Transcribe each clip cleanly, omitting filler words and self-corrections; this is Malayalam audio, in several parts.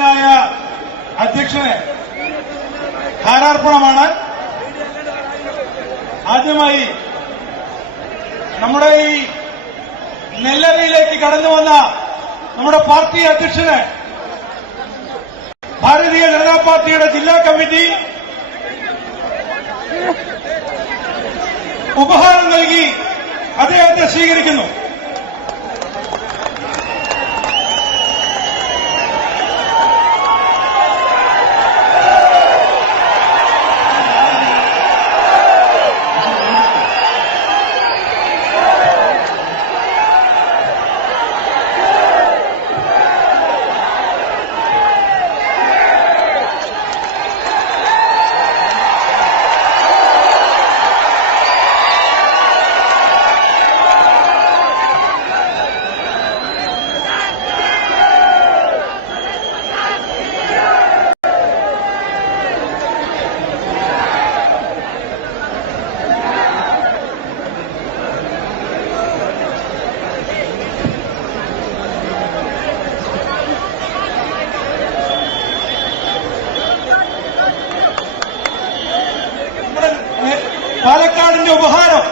ബഹുമാന്യനായ അധ്യക്ഷനെ ഹാരാർപ്പണമാണ്. ആദ്യമായി നമ്മുടെ ഈ നെല്ലറയിലേക്ക് കടന്നു വന്ന നമ്മുടെ പാർട്ടി അധ്യക്ഷന് ഭാരതീയ ജനതാ പാർട്ടിയുടെ ജില്ലാ കമ്മിറ്റി ഉപഹാരം നൽകി അദ്ദേഹത്തെ സ്വീകരിക്കുന്നു. പാലക്കാടിന്റെ ഉപഹാരം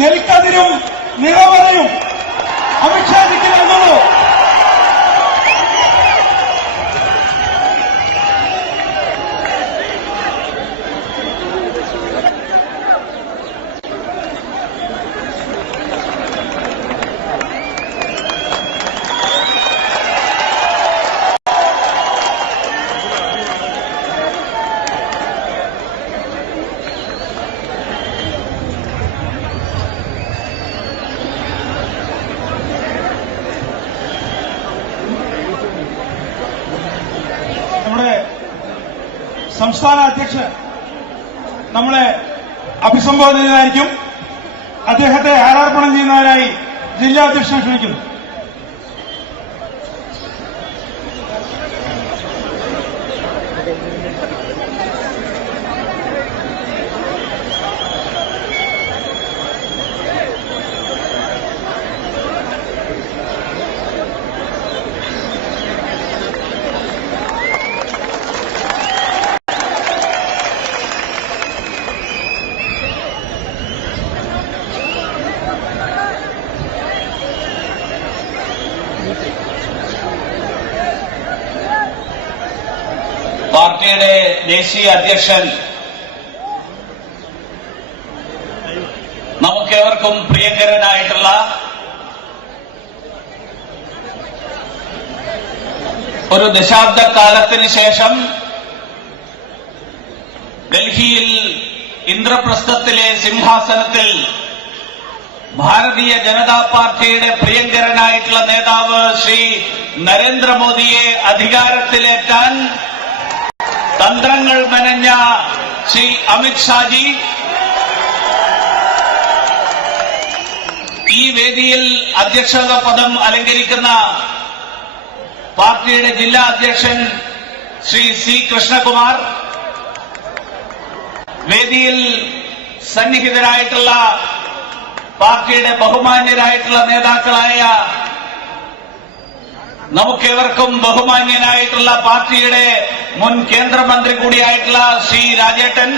നെൽക്കതിരും നിറവറയും അമിത്ഷാജിക്ക് നൽകുന്നു. നമ്മുടെ സംസ്ഥാന അധ്യക്ഷൻ നമ്മളെ അഭിസംബോധന ചെയ്തതായിരിക്കും. അദ്ദേഹത്തെ ഹാരാർപ്പണം ചെയ്യുന്നതിനായി ജില്ലാ അധ്യക്ഷൻ ക്ഷണിക്കുന്നു. പാർട്ടിയുടെ ദേശീയ അധ്യക്ഷൻ നമുക്കേവർക്കും പ്രിയങ്കരനായിട്ടുള്ള ഒരു ദശാബ്ദക്കാലത്തിന് ശേഷം ഡൽഹിയിൽ ഇന്ദ്രപ്രസ്ഥത്തിലെ സിംഹാസനത്തിൽ ഭാരതീയ ജനതാ പാർട്ടിയുടെ പ്രിയങ്കരനായിട്ടുള്ള നേതാവ് ശ്രീ നരേന്ദ്രമോദിയെ അധികാരത്തിലേറ്റാൻ തന്ത്രങ്ങൾ മെനഞ്ഞ ശ്രീ അമിത്ഷാജി ഈ വേദിയിൽ അധ്യക്ഷത പദം അലങ്കരിക്കുന്ന പാർട്ടിയുടെ ജില്ലാ അധ്യക്ഷൻ ശ്രീ സി കൃഷ്ണകുമാർ, വേദിയിൽ സന്നിഹിതരായിട്ടുള്ള പാർട്ടിയുടെ ബഹുമാന്യരായിട്ടുള്ള നേതാക്കളായ നമുക്കേവർക്കും ബഹുമാന്യനായിട്ടുള്ള പാർട്ടിയുടെ മുൻ കേന്ദ്രമന്ത്രി കൂടിയായിട്ടുള്ള ശ്രീ രാജേട്ടൻ,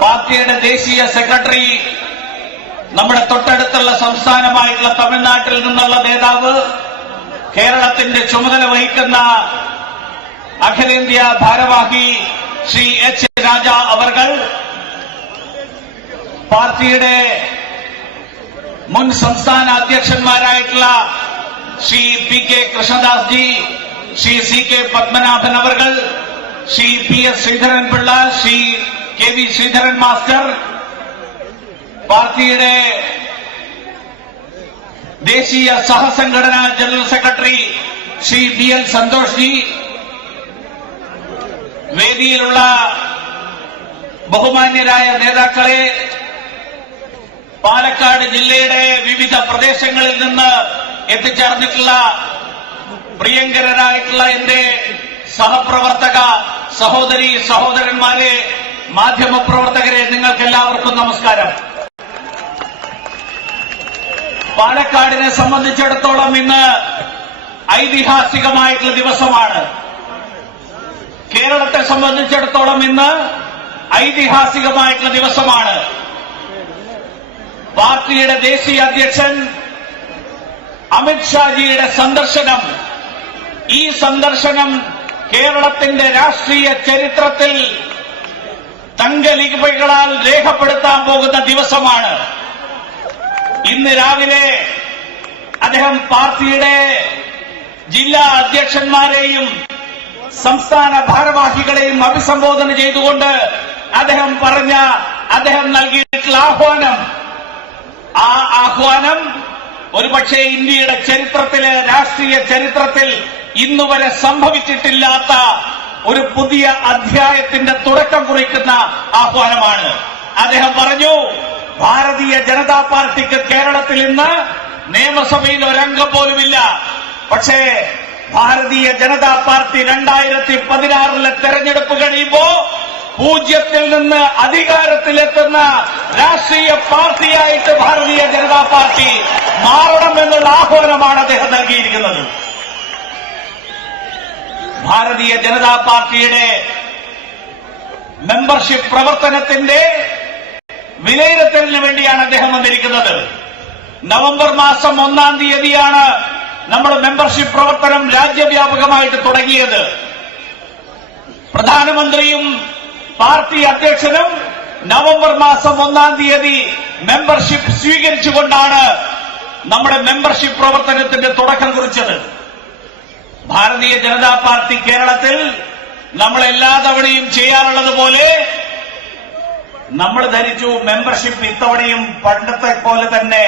പാർട്ടിയുടെ ദേശീയ സെക്രട്ടറി, നമ്മുടെ തൊട്ടടുത്തുള്ള സംസ്ഥാനമായിട്ടുള്ള തമിഴ്നാട്ടിൽ നിന്നുള്ള നേതാവ്, കേരളത്തിന്റെ ചുമതല വഹിക്കുന്ന അഖിലേന്ത്യാ ഭാരവാഹി ശ്രീ എച്ച് രാജ അവർകൾ, പാർട്ടിയുടെ മുൻ സംസ്ഥാന അധ്യക്ഷന്മാരായിട്ടുള്ള Shri P K Krishnadas ji, Shri C K Padmanabhan അവർകൾ, Shri P S Sreedharan Pillai, Shri K V Sreedharan master, പാർട്ടിയുടെ ദേശീയ സഹസംഘടനാ general secretary Shri B L Santhosh ji, വേദിയിലുള്ള ബഹുമാന്യരായ നേതാക്കളെ, പാലക്കാട് ജില്ലയുടെ വിവിധ പ്രദേശങ്ങളിൽ നിന്ന് എത്തിച്ചേർന്നിട്ടുള്ള പ്രിയങ്കരരായിട്ടുള്ള എന്റെ സഹപ്രവർത്തക സഹോദരി സഹോദരന്മാരെ, മാധ്യമപ്രവർത്തകരെ, നിങ്ങൾക്കെല്ലാവർക്കും നമസ്കാരം. പാലക്കാടിനെ സംബന്ധിച്ചിടത്തോളം ഇന്ന് ഐതിഹാസികമായിട്ടുള്ള ദിവസമാണ്. കേരളത്തെ സംബന്ധിച്ചിടത്തോളം ഇന്ന് ഐതിഹാസികമായിട്ടുള്ള ദിവസമാണ്. പാർട്ടിയുടെ ദേശീയ അധ്യക്ഷൻ അമിത്ഷാജിയുടെ സന്ദർശനം, ഈ സന്ദർശനം കേരളത്തിന്റെ രാഷ്ട്രീയ ചരിത്രത്തിൽ തങ്കലിപികളാൽ രേഖപ്പെടുത്താൻ പോകുന്ന ദിവസമാണ്. ഇന്ന് രാവിലെ അദ്ദേഹം പാർട്ടിയുടെ ജില്ലാ അധ്യക്ഷന്മാരെയും സംസ്ഥാന ഭാരവാഹികളെയും അഭിസംബോധന ചെയ്തുകൊണ്ട് അദ്ദേഹം നൽകിയിട്ടുള്ള ആഹ്വാനം, ആ ആഹ്വാനം ഒരുപക്ഷെ ഇന്ത്യയുടെ ചരിത്രത്തിലെ രാഷ്ട്രീയ ചരിത്രത്തിൽ ഇന്നുവരെ സംഭവിച്ചിട്ടില്ലാത്ത ഒരു പുതിയ അധ്യായത്തിന്റെ തുടക്കം കുറിക്കുന്ന ആഹ്വാനമാണ്. അദ്ദേഹം പറഞ്ഞു, ഭാരതീയ ജനതാ പാർട്ടിക്ക് കേരളത്തിൽ ഇന്ന് നിയമസഭയിൽ ഒരംഗം പോലുമില്ല. പക്ഷേ ഭാരതീയ ജനതാ പാർട്ടി 2016 തെരഞ്ഞെടുപ്പ് കഴിയുമ്പോ 0 നിന്ന് അധികാരത്തിലെത്തുന്ന രാഷ്ട്രീയ പാർട്ടിയായിട്ട് ഭാരതീയ ജനതാ പാർട്ടി മാറണമെന്നുള്ള ആഹ്വാനമാണ് അദ്ദേഹം നൽകിയിരിക്കുന്നത്. ഭാരതീയ ജനതാ പാർട്ടിയുടെ മെമ്പർഷിപ്പ് പ്രവർത്തനത്തിന്റെ വിലയിരുത്തലിന് വേണ്ടിയാണ് അദ്ദേഹം വന്നിരിക്കുന്നത്. നവംബർ മാസം 1-ാം തീയതിയാണ് നമ്മൾ മെമ്പർഷിപ്പ് പ്രവർത്തനം രാജ്യവ്യാപകമായിട്ട് തുടങ്ങിയത്. പ്രധാനമന്ത്രിയും പാർട്ടി അധ്യക്ഷനും നവംബർ മാസം 1-ാം തീയതി മെമ്പർഷിപ്പ് സ്വീകരിച്ചുകൊണ്ടാണ് നമ്മുടെ മെമ്പർഷിപ്പ് പ്രവർത്തനത്തിന്റെ തുടക്കം കുറിച്ചത്. ഭാരതീയ ജനതാ പാർട്ടി കേരളത്തിൽ നമ്മൾ എല്ലാ തവണയും ചെയ്യാറുള്ളതുപോലെ നമ്മൾ ധരിച്ചു മെമ്പർഷിപ്പ് ഇത്തവണയും പണ്ടത്തെ പോലെ തന്നെ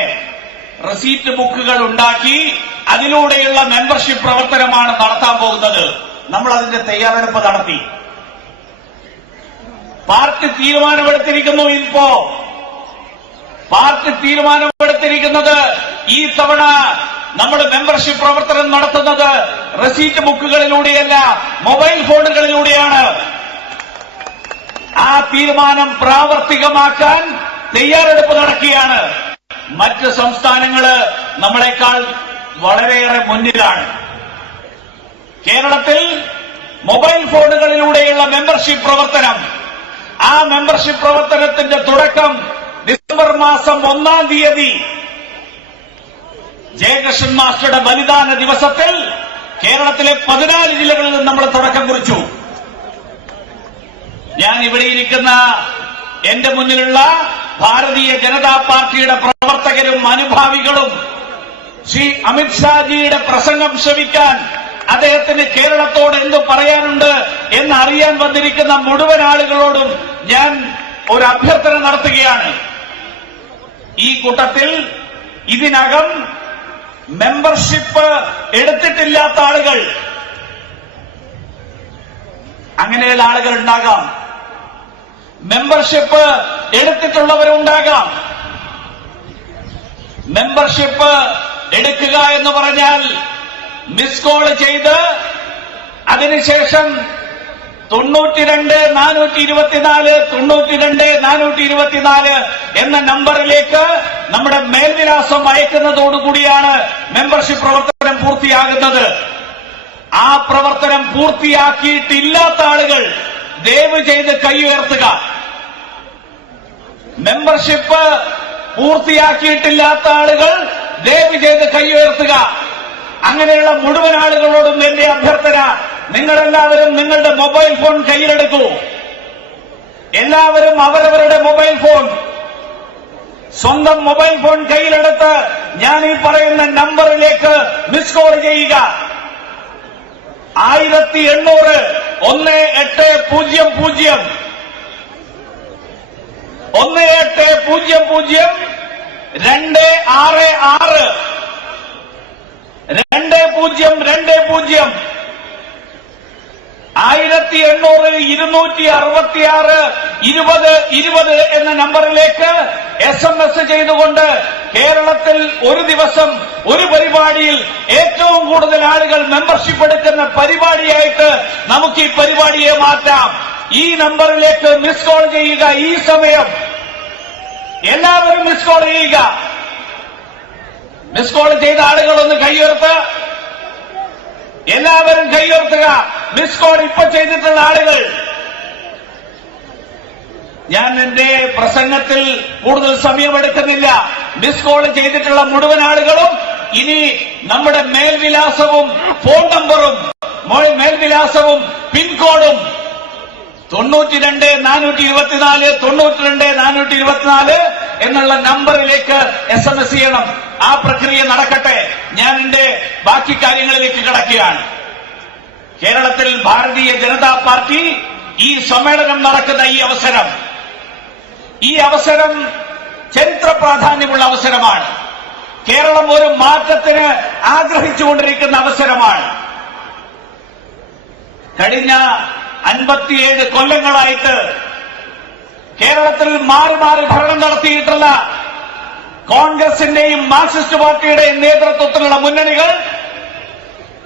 റെസീറ്റ് ബുക്കുകൾ ഉണ്ടാക്കി അതിലൂടെയുള്ള മെമ്പർഷിപ്പ് പ്രവർത്തനമാണ് നടത്താൻ പോകുന്നത്. നമ്മൾ അതിന്റെ തയ്യാറെടുപ്പ് നടത്തി. പാർട്ടി തീരുമാനമെടുത്തിരിക്കുന്നത് ഈ തവണ നമ്മൾ മെമ്പർഷിപ്പ് പ്രവർത്തനം നടത്തുന്നത് റെസീറ്റ് ബുക്കുകളിലൂടെയല്ല, മൊബൈൽ ഫോണുകളിലൂടെയാണ്. ആ തീരുമാനം പ്രാവർത്തികമാക്കാൻ തയ്യാറെടുപ്പ് നടക്കുകയാണ്. മറ്റ് സംസ്ഥാനങ്ങള് നമ്മളെക്കാൾ വളരെയേറെ മുന്നിലാണ്. കേരളത്തിൽ മൊബൈൽ ഫോണുകളിലൂടെയുള്ള മെമ്പർഷിപ്പ് പ്രവർത്തനം, ആ മെമ്പർഷിപ്പ് പ്രവർത്തനത്തിന്റെ തുടക്കം ഡിസംബർ മാസം 1-ാം തീയതി ജയകൃഷ്ണൻ മാസ്റ്ററുടെ ബലിദാന ദിവസത്തിൽ കേരളത്തിലെ 14 ജില്ലകളിൽ നിന്ന് നമ്മൾ തുടക്കം കുറിച്ചു. ഞാൻ ഇവിടെ ഇരിക്കുന്ന എന്റെ മുന്നിലുള്ള ഭാരതീയ ജനതാ പാർട്ടിയുടെ പ്രവർത്തകരും അനുഭാവികളും ശ്രീ അമിത്ഷാജിയുടെ പ്രസംഗം ശ്രവിക്കാൻ, അദ്ദേഹത്തിന് കേരളത്തോട് എന്തു പറയാനുണ്ട് എന്നറിയാൻ വന്നിരിക്കുന്ന മുഴുവൻ ആളുകളോടും ഞാൻ ഒരു അഭ്യർത്ഥന നടത്തുകയാണ്. ഈ കൂട്ടത്തിൽ ഇതിനകം മെമ്പർഷിപ്പ് എടുത്തിട്ടില്ലാത്ത ആളുകൾ, അങ്ങനെയുള്ള ആളുകൾ ഉണ്ടാകാം. മെമ്പർഷിപ്പ് എടുത്തിട്ടുള്ളവരുണ്ടാകാം. മെമ്പർഷിപ്പ് എടുക്കുക എന്ന് പറഞ്ഞാൽ മിസ് കോൾ ചെയ്ത് അതിനുശേഷം 92-424 എന്ന നമ്പറിലേക്ക് നമ്മുടെ മേൽവിലാസം അയക്കുന്നതോടുകൂടിയാണ് മെമ്പർഷിപ്പ് പ്രവർത്തനം പൂർത്തിയാകുന്നത്. ആ പ്രവർത്തനം പൂർത്തിയാക്കിയിട്ടില്ലാത്ത ആളുകൾ ദയവ് ചെയ്ത് കൈ ഉയർത്തുക. മെമ്പർഷിപ്പ് പൂർത്തിയാക്കിയിട്ടില്ലാത്ത ആളുകൾ ദയവ് ചെയ്ത് കൈ ഉയർത്തുക. അങ്ങനെയുള്ള മുഴുവൻ ആളുകളോടും എന്റെ അഭ്യർത്ഥന, നിങ്ങളെല്ലാവരും നിങ്ങളുടെ മൊബൈൽ ഫോൺ കയ്യിലെടുക്കൂ. എല്ലാവരും അവരവരുടെ മൊബൈൽ ഫോൺ, സ്വന്തം മൊബൈൽ ഫോൺ കയ്യിലെടുത്ത് ഞാൻ ഈ പറയുന്ന നമ്പറിലേക്ക് മിസ് കോൾ ചെയ്യുക. 1800 1800 1800 266 2020 1800-266-2020 എന്ന നമ്പറിലേക്ക് SMS ചെയ്തുകൊണ്ട് കേരളത്തിൽ ഒരു ദിവസം ഒരു പരിപാടിയിൽ ഏറ്റവും കൂടുതൽ ആളുകൾ മെമ്പർഷിപ്പ് എടുക്കുന്ന പരിപാടിയായിട്ട് നമുക്ക് ഈ പരിപാടിയെ മാറ്റാം. ഈ നമ്പറിലേക്ക് മിസ് കോൾ ചെയ്യുക. ഈ സമയം എല്ലാവരും മിസ് കോൾ ചെയ്യുക. മിസ് കോൾ ചെയ്ത ആളുകളൊന്ന് കൈയുയർത്ത്. എല്ലാവരും കൈയുയർത്തുക. മിസ് കോൾ ഇപ്പൊ ചെയ്തിട്ടുള്ള ആളുകൾ. ഞാൻ എന്റെ പ്രസംഗത്തിൽ കൂടുതൽ സമയമെടുക്കുന്നില്ല. മിസ് കോൾ ചെയ്തിട്ടുള്ള മുഴുവൻ ആളുകളും ഇനി നമ്മുടെ മേൽവിലാസവും ഫോൺ നമ്പറും മേൽവിലാസവും പിൻകോഡും 92-424 92-424 എന്നുള്ള നമ്പറിലേക്ക് SMS ചെയ്യണം. ആ പ്രക്രിയ നടക്കട്ടെ. ഞാൻ എന്റെ ബാക്കി കാര്യങ്ങളിലേക്ക് കടക്കുകയാണ്. കേരളത്തിൽ ഭാരതീയ ജനതാ പാർട്ടി ഈ സമ്മേളനം നടക്കുന്ന ഈ അവസരം ചരിത്ര പ്രാധാന്യമുള്ള അവസരമാണ്. കേരളം ഒരു മാറ്റത്തിന് ആഗ്രഹിച്ചുകൊണ്ടിരിക്കുന്ന അവസരമാണ്. കഴിഞ്ഞ 57 കൊല്ലങ്ങളായിട്ട് കേരളത്തിൽ മാറി മാറി ഭരണം നടത്തിയിട്ടുള്ള കോൺഗ്രസിന്റെയും മാർക്സിസ്റ്റ് പാർട്ടിയുടെയും നേതൃത്വത്തിലുള്ള മുന്നണികൾ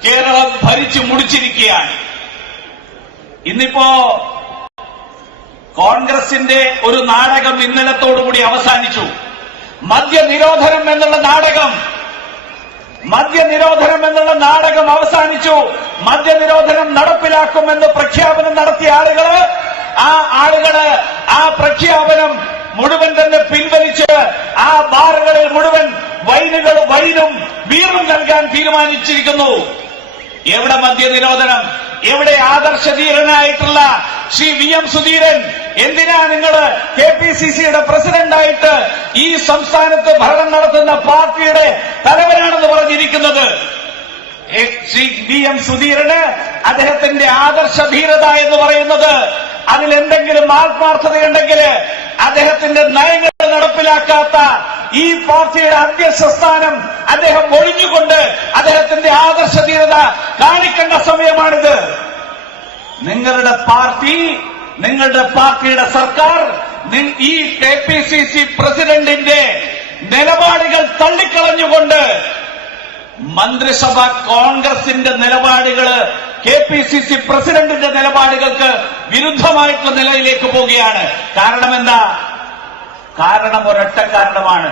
കേരളം ഭരിച്ചു മുടിച്ചിരിക്കുകയാണ്. ഇന്നിപ്പോ കോൺഗ്രസിന്റെ ഒരു നാടകം ഇന്നലത്തോടുകൂടി അവസാനിച്ചു. മദ്യനിരോധനം എന്നുള്ള നാടകം അവസാനിച്ചു. മദ്യനിരോധനം നടപ്പിലാക്കുമെന്ന് പ്രഖ്യാപനം നടത്തിയ ആളുകള് ആ പ്രഖ്യാപനം മുഴുവൻ തന്നെ പിൻവലിച്ച് ആ ബാറുകളിൽ മുഴുവൻ വൈനും ബീറും നൽകാൻ തീരുമാനിച്ചിരിക്കുന്നു. എവിടെ മദ്യനിരോധനം? എവിടെ ആദർശധീരനായിട്ടുള്ള ശ്രീ VM സുധീരൻ? എന്തിനാ നിങ്ങൾ KPCCയുടെ പ്രസിഡന്റായിട്ട് ഈ സംസ്ഥാനത്ത് ഭരണം നടത്തുന്ന പാർട്ടിയുടെ തലവനാണെന്ന് പറഞ്ഞിരിക്കുന്നത്? ശ്രീ VM സുധീരന് അദ്ദേഹത്തിന്റെ ആദർശധീരത എന്ന് പറയുന്നത് അതിലെന്തെങ്കിലും ആത്മാർത്ഥതയുണ്ടെങ്കിൽ അദ്ദേഹത്തിന്റെ നയങ്ങൾ നടപ്പിലാക്കാത്ത ഈ പാർട്ടിയുടെ അധ്യക്ഷ സ്ഥാനം അദ്ദേഹം ഒഴിഞ്ഞുകൊണ്ട് അദ്ദേഹത്തിന്റെ ആദർശധീരത കാണിക്കേണ്ട സമയമാണിത്. നിങ്ങളുടെ പാർട്ടിയുടെ സർക്കാർ ഈ KPCC പ്രസിഡന്റിന്റെ നിലപാടുകൾ തള്ളിക്കളഞ്ഞുകൊണ്ട് മന്ത്രിസഭ കോൺഗ്രസിന്റെ നിലപാടുകള് KPCC പ്രസിഡന്റിന്റെ നിലപാടുകൾക്ക് വിരുദ്ധമായിട്ടുള്ള നിലയിലേക്ക് പോവുകയാണ്. കാരണം ഒരൊറ്റ കാരണമാണ്.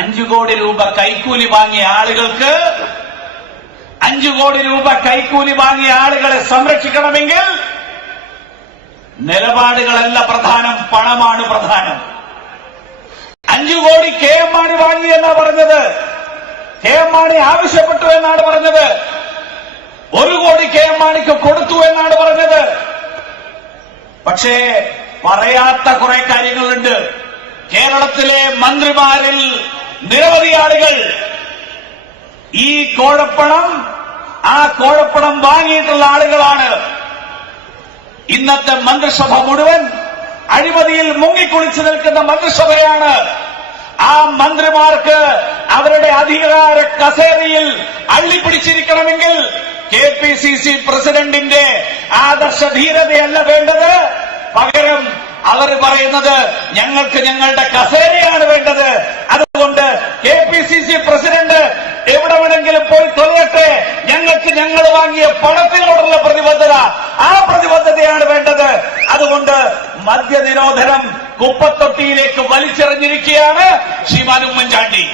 5 കോടി രൂപ കൈക്കൂലി വാങ്ങിയ ആളുകൾക്ക് 5 കോടി രൂപ കൈക്കൂലി വാങ്ങിയ ആളുകളെ സംരക്ഷിക്കണമെങ്കിൽ നിലപാടുകളല്ല പ്രധാനം, പണമാണ് പ്രധാനം. 5 കോടി KM മാണി വാങ്ങി എന്നാണ് പറഞ്ഞത്. KM മാണി ആവശ്യപ്പെട്ടു എന്നാണ് പറഞ്ഞത്. 1 കോടി KM മാണിക്ക് കൊടുത്തു എന്നാണ് പറഞ്ഞത്. പക്ഷേ പറയാത്ത കുറെ കാര്യങ്ങളുണ്ട്. കേരളത്തിലെ മന്ത്രിമാരിൽ നിരവധി ആളുകൾ ഈ കോഴപ്പണം വാങ്ങിയിട്ടുള്ള ആളുകളാണ്. ഇന്നത്തെ മന്ത്രിസഭ മുഴുവൻ അഴിമതിയിൽ മുങ്ങിക്കുളിച്ചു നിൽക്കുന്ന മന്ത്രിസഭയാണ്. ആ മന്ത്രിമാർക്ക് അവരുടെ അധികാര കസേരയിൽ അള്ളിപ്പിടിച്ചിരിക്കണമെങ്കിൽ KPCC പ്രസിഡന്റിന്റെ ആദർശധീരതയല്ല വേണ്ടത്. പകരം അവർ പറയുന്നത് ഞങ്ങൾക്ക് ഞങ്ങളുടെ കസേരയാണ് വേണ്ടത്. അതുകൊണ്ട് KPCC പ്രസിഡന്റ് എവിടെ വേണമെങ്കിലും പോയി തൊലയട്ടെ, ഞങ്ങൾക്ക് ഞങ്ങൾ വാങ്ങിയ പണത്തിനോടുള്ള പ്രതിബദ്ധത, ആ പ്രതിബദ്ധതയാണ് വേണ്ടത്. അതുകൊണ്ട് മദ്യനിരോധനം കുപ്പത്തൊട്ടിയിലേക്ക് വലിച്ചെറിഞ്ഞിരിക്കുകയാണ് ശ്രീമാൻ ഉമ്മൻചാണ്ടി.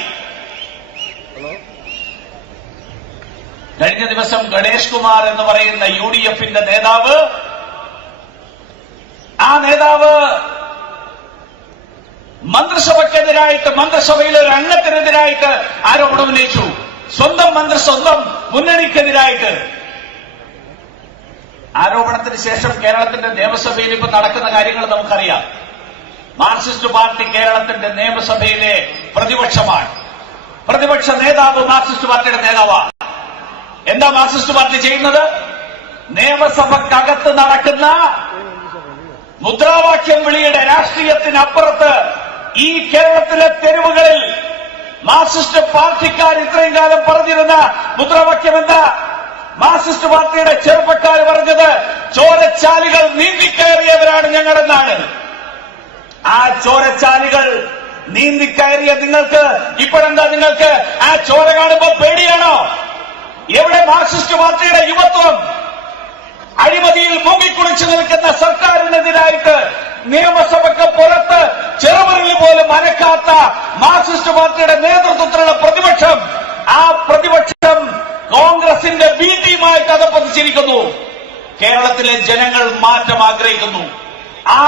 കഴിഞ്ഞ ദിവസം ഗണേഷ് കുമാർ എന്ന് പറയുന്ന UDFന്റെ നേതാവ്, ആ നേതാവ് മന്ത്രിസഭയ്ക്കെതിരായിട്ട് ഒരു അംഗത്തിനെതിരായിട്ട് ആരോപണം ഉന്നയിച്ചു. സ്വന്തം മുന്നണിക്കെതിരായിട്ട്. ആരോപണത്തിന് ശേഷം കേരളത്തിന്റെ നിയമസഭയിൽ ഇപ്പൊ നടക്കുന്ന കാര്യങ്ങൾ നമുക്കറിയാം. മാർക്സിസ്റ്റ് പാർട്ടി കേരളത്തിന്റെ നിയമസഭയിലെ പ്രതിപക്ഷമാണ്. പ്രതിപക്ഷ നേതാവ് മാർക്സിസ്റ്റ് പാർട്ടിയുടെ നേതാവാണ്. എന്താ മാർക്സിസ്റ്റ് പാർട്ടി ചെയ്യുന്നത്? നിയമസഭക്കകത്ത് നടക്കുന്ന മുദ്രാവാക്യം വിളിയുടെ രാഷ്ട്രീയത്തിനപ്പുറത്ത് ഈ കേരളത്തിലെ തെരുവുകളിൽ മാർക്സിസ്റ്റ് പാർട്ടിക്കാർ ഇത്രയും കാലം പറഞ്ഞിരുന്ന മുദ്രാവാക്യം എന്താ? മാർക്സിസ്റ്റ് പാർട്ടിയുടെ ചെറുപ്പക്കാർ പറഞ്ഞത് ചോരച്ചാലുകൾ നീന്തിക്കയറിയവരാണ് ഞങ്ങളെന്നാണ്. ആ ചോരച്ചാലുകൾ നീന്തിക്കയറിയ നിങ്ങൾക്ക് ആ ചോര കാണുമ്പോ പേടിയാണോ? എവിടെ മാർക്സിസ്റ്റ് പാർട്ടിയുടെ യുവത്വം? അഴിമതിയിൽ മുങ്ങിക്കുളിച്ചു നിൽക്കുന്ന സർക്കാരിനെതിരായിട്ട് നിയമസഭയ്ക്ക് പുറത്ത് ചെറുവിരൽ പോലും അനക്കാത്ത മാർക്സിസ്റ്റ് പാർട്ടിയുടെ നേതൃത്വത്തിലുള്ള പ്രതിപക്ഷം, ആ പ്രതിപക്ഷം കോൺഗ്രസിന്റെ ബി ടീമായിട്ട് അധപ്പതിച്ചിരിക്കുന്നു. കേരളത്തിലെ ജനങ്ങൾ മാറ്റം ആഗ്രഹിക്കുന്നു. ആ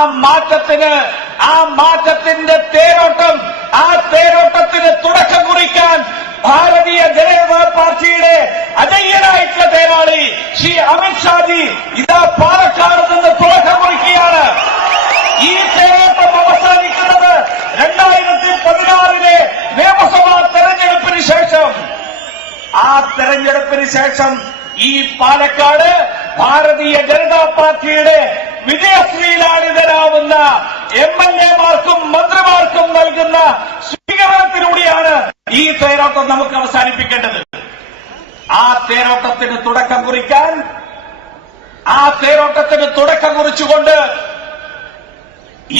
മാറ്റത്തിന്റെ തേരോട്ടം, ആ തേരോട്ടത്തിന് തുടക്കം കുറിക്കാൻ ഭാരതീയ ജനതാ പാർട്ടിയുടെ അജയ്യനായിട്ടുള്ള തേരാളി ശ്രീ അമിത്ഷാജി ഇതാ പാലക്കാട് നിന്ന് തുടക്കം കുറിക്കുകയാണ്. ഈ തേരോട്ടം അവസാനിക്കുന്നത് 2016 നിയമസഭാ തെരഞ്ഞെടുപ്പിന് ശേഷം. ആ തെരഞ്ഞെടുപ്പിന് ശേഷം ഈ പാലക്കാട് ഭാരതീയ ജനതാ പാർട്ടിയുടെ വിജയശ്രീലാളിതരാവുന്ന എംഎൽഎമാർക്കും മന്ത്രിമാർക്കും നൽകുന്ന സ്വീകരണത്തിലൂടെയാണ് ഈ തേരോട്ടം നമുക്ക് അവസാനിപ്പിക്കേണ്ടത്. ആ തേരോട്ടത്തിന് തുടക്കം കുറിച്ചുകൊണ്ട്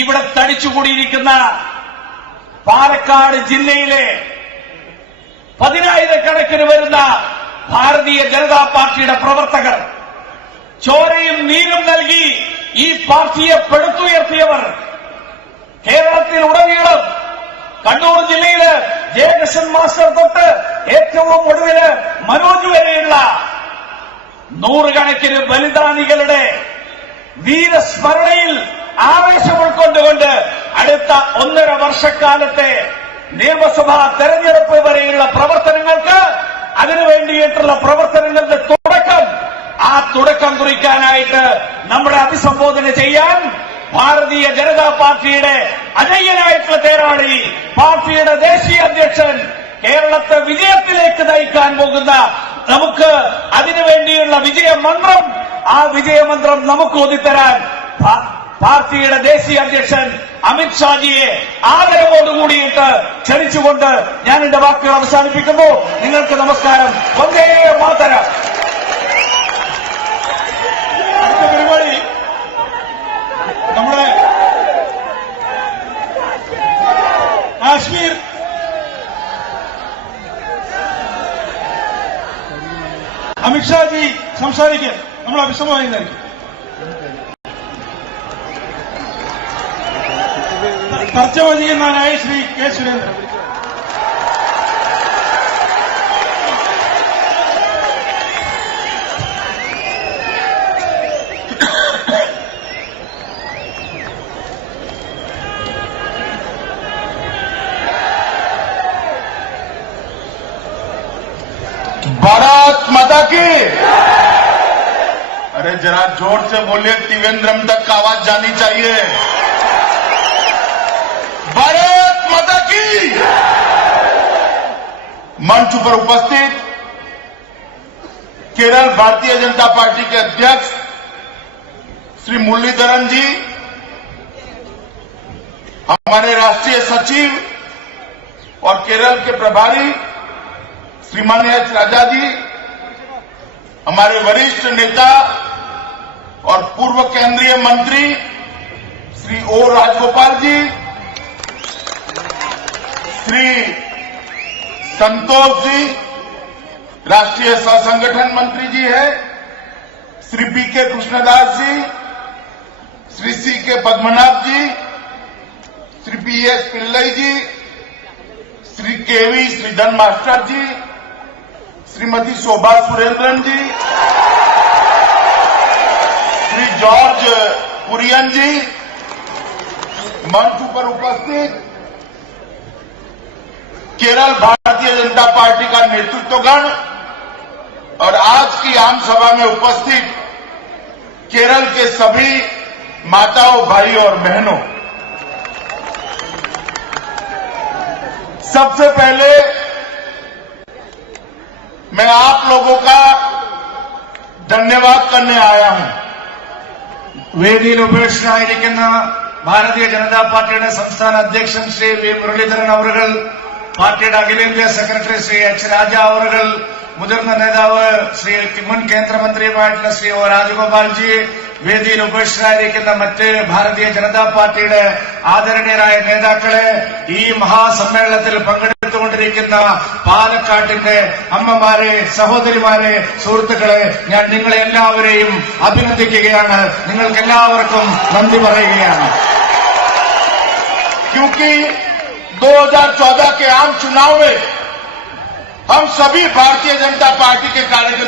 ഇവിടെ തടിച്ചുകൂടിയിരിക്കുന്ന പാലക്കാട് ജില്ലയിലെ 10,000-കണക്കിന് വരുന്ന ഭാരതീയ ജനതാ പാർട്ടിയുടെ പ്രവർത്തകർ, ചോരയും നീരും നൽകി ഈ പാർട്ടിയെ പടുത്തുയർത്തിയവർ, കേരളത്തിലുടനീളം കണ്ണൂർ ജില്ലയില് ജയകൃഷ്ണൻ മാസ്റ്റർ തൊട്ട് ഏറ്റവും ഒടുവില് മനോജ് വരെയുള്ള നൂറുകണക്കിന് ബലിദാനികളുടെ വീരസ്മരണയിൽ ആവേശം ഉൾക്കൊണ്ടുകൊണ്ട് അടുത്ത 1.5 വർഷക്കാലത്തെ നിയമസഭാ തെരഞ്ഞെടുപ്പ് വരെയുള്ള പ്രവർത്തനങ്ങൾക്ക്, അതിനുവേണ്ടിയിട്ടുള്ള പ്രവർത്തനങ്ങളുടെ തുടക്കം കുറിക്കാനായിട്ട് നമ്മളെ അഭിസംബോധന ചെയ്യാൻ ഭാരതീയ ജനതാ പാർട്ടിയുടെ അജയ്യനായിട്ടുള്ള തേരാളി, പാർട്ടിയുടെ ദേശീയ അധ്യക്ഷൻ, കേരളത്തെ വിജയത്തിലേക്ക് നയിക്കാൻ പോകുന്ന നമുക്ക് അതിനുവേണ്ടിയുള്ള വിജയമന്ത്രം, ആ വിജയമന്ത്രം നമുക്ക് ഓതിത്തരാൻ പാർട്ടിയുടെ ദേശീയ അധ്യക്ഷൻ അമിത്ഷാജിയെ ആദരവോടുകൂടിയിട്ട് ക്ഷണിച്ചുകൊണ്ട് ഞാൻ എന്റെ വാക്കുകൾ അവസാനിപ്പിക്കുന്നു. നിങ്ങൾക്ക് നമസ്കാരം. വന്ദേ മാതരം. അടുത്ത പരിപാടി നമ്മുടെ കാശ്മീർ അമിത്ഷാജി സംസാരിക്കാൻ നമ്മൾ അഭിസംബോധന ചെയ്യുന്നതായിരിക്കും. തർജ്ജമ ചെയ്യുന്നതിനായി ശ്രീ കെ സുരേന്ദ്രൻ. भारत माता की। अरे जरा जोर से बोलिए, त्रिवेंद्रम तक का आवाज जानी चाहिए। भारत माता की। मंच पर उपस्थित केरल भारतीय जनता पार्टी के अध्यक्ष श्री मुरलीधरन जी, हमारे राष्ट्रीय सचिव और केरल के प्रभारी श्रीमान एच राजा जी, हमारे वरिष्ठ नेता और पूर्व केंद्रीय मंत्री श्री ओ राजगोपाल जी, श्री संतोष जी, राष्ट्रीय सह संगठन मंत्री जी है, श्री बी के कृष्णदास जी, श्री सी के पद्मनाभ जी, श्री पी एस पिल्लई जी, श्री केवी श्रीधन मास्टर जी, श्रीमती शोभा सुरेंद्रन जी, श्री जॉर्ज कुरियन जी, मंच पर उपस्थित केरल भारतीय जनता पार्टी का नेतृत्वगण और आज की आम सभा में उपस्थित केरल के सभी माताओं, भाई और बहनों, सबसे पहले मैं आप लोगों का धन्यवाद करने आया हूं. വേദിയിൽ ഉപേക്ഷനായിരിക്കുന്ന ഭാരതീയ ജനതാ പാർട്ടിയുടെ സംസ്ഥാന അധ്യക്ഷൻ ശ്രീ വി മുരളീധരൻ അവറുകൾ, പാർട്ടിയുടെ അഖിലേന്ത്യാ സെക്രട്ടറി ശ്രീ എച്ച് രാജ അവറുകൾ, മുതിർന്ന നേതാവ് ശ്രീ മുൻ കേന്ദ്രമന്ത്രിയുമായിട്ടുള്ള ശ്രീ ഒ രാജഗോപാൽജി, വേദിയിൽ ഉപേക്ഷനായിരിക്കുന്ന മറ്റ് ഭാരതീയ ജനതാ പാർട്ടിയുടെ ആദരണീയരായ നേതാക്കളെ, ഈ മഹാസമ്മേളനത്തിൽ പങ്കെടുത്തുകൊണ്ടിരിക്കുന്ന പാലക്കാട്ടിന്റെ അമ്മമാരെ, സഹോദരിമാരെ, സുഹൃത്തുക്കളെ, ഞാൻ നിങ്ങളെ എല്ലാവരെയും അഭിനന്ദിക്കുകയാണ്. നിങ്ങൾക്കെല്ലാവർക്കും നന്ദി പറയുകയാണ്. क्योंकि 2014 के आम चुनाव में हम सभी भारतीय जनता पार्टी के कार्यकर्ता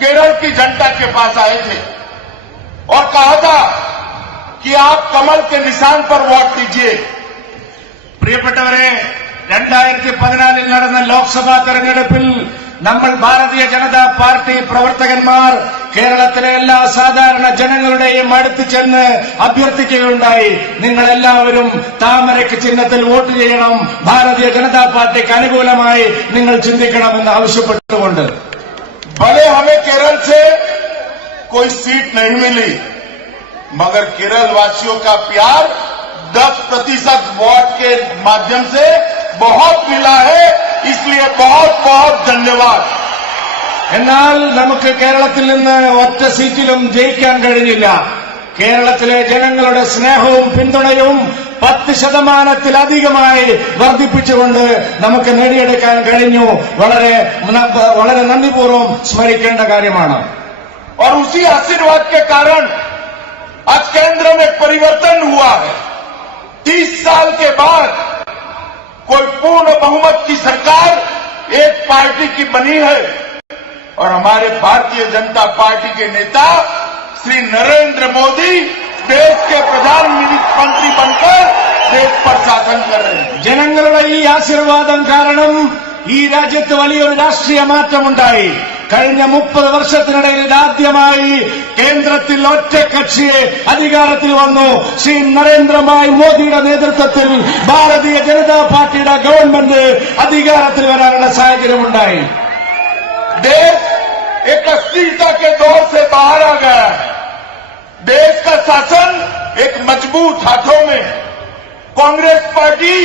केरल की जनता के पास आए थे और कहा था कि आप कमल के निशान पर वोट दीजिए। പ്രിയപ്പെട്ടവരെ, 2014 നടന്ന ലോക്സഭാ തെരഞ്ഞെടുപ്പിൽ നമ്മൾ ഭാരതീയ ജനതാ പാർട്ടി പ്രവർത്തകന്മാർ കേരളത്തിലെ എല്ലാ സാധാരണ ജനങ്ങളുടെയും അടുത്ത് ചെന്ന് അഭ്യർത്ഥിക്കുകയുണ്ടായി, നിങ്ങളെല്ലാവരും താമരയ്ക്ക് ചിഹ്നത്തിൽ വോട്ട് ചെയ്യണം, ഭാരതീയ ജനതാ പാർട്ടിക്ക് അനുകൂലമായി നിങ്ങൾ ചിന്തിക്കണമെന്ന് ആവശ്യപ്പെട്ടുകൊണ്ട്. भले हमें केरल से कोई सीट नहीं मिली, मगर केरल वासियों का प्यार 10% वोट के माध्यम से बहुत मिला है, इसलिए बहुत बहुत धन्यवाद। എന്നാൽ നമുക്ക് കേരളത്തിൽ നിന്ന് ഒറ്റ സീറ്റിലും ജയിക്കാൻ കഴിഞ്ഞില്ല. കേരളത്തിലെ ജനങ്ങളുടെ സ്നേഹവും പിന്തുണയും 10% വർദ്ധിപ്പിച്ചുകൊണ്ട് നമുക്ക് നേടിയെടുക്കാൻ കഴിഞ്ഞു. വളരെ നന്ദിപൂർവ്വം സ്മരിക്കേണ്ട കാര്യമാണ്. और उसी आशीर्वाद के कारण आज केंद्र में परिवर्तन हुआ है। 30 साल के बाद कोई पूर्ण बहुमत की सरकार एक पार्टी की बनी है और हमारे भारतीय जनता पार्टी के नेता श्री नरेंद्र मोदी देश के प्रधानमंत्री बनकर देश पर शासन कर रहे हैं. ജനങ്ങളുടെ ഈ ആശീർവാദം കാരണം ഈ രാജ്യത്ത് വലിയൊരു രാഷ്ട്രീയ മാറ്റമുണ്ടായി. കഴിഞ്ഞ 30 വർഷത്തിനിടയിൽ ഇതാദ്യമായി കേന്ദ്രത്തിൽ ഒറ്റക്കക്ഷിയെ അധികാരത്തിൽ വന്നു. ശ്രീ നരേന്ദ്രഭായ് മോദിയുടെ നേതൃത്വത്തിൽ ഭാരതീയ ജനതാ പാർട്ടിയുടെ ഗവൺമെന്റ് അധികാരത്തിൽ വരാനുള്ള സാഹചര്യമുണ്ടായി. देश एक अस्थिरता के दौर से बाहर आ गया है. देश का शासन एक मजबूत हाथों में. कांग्रेस पार्टी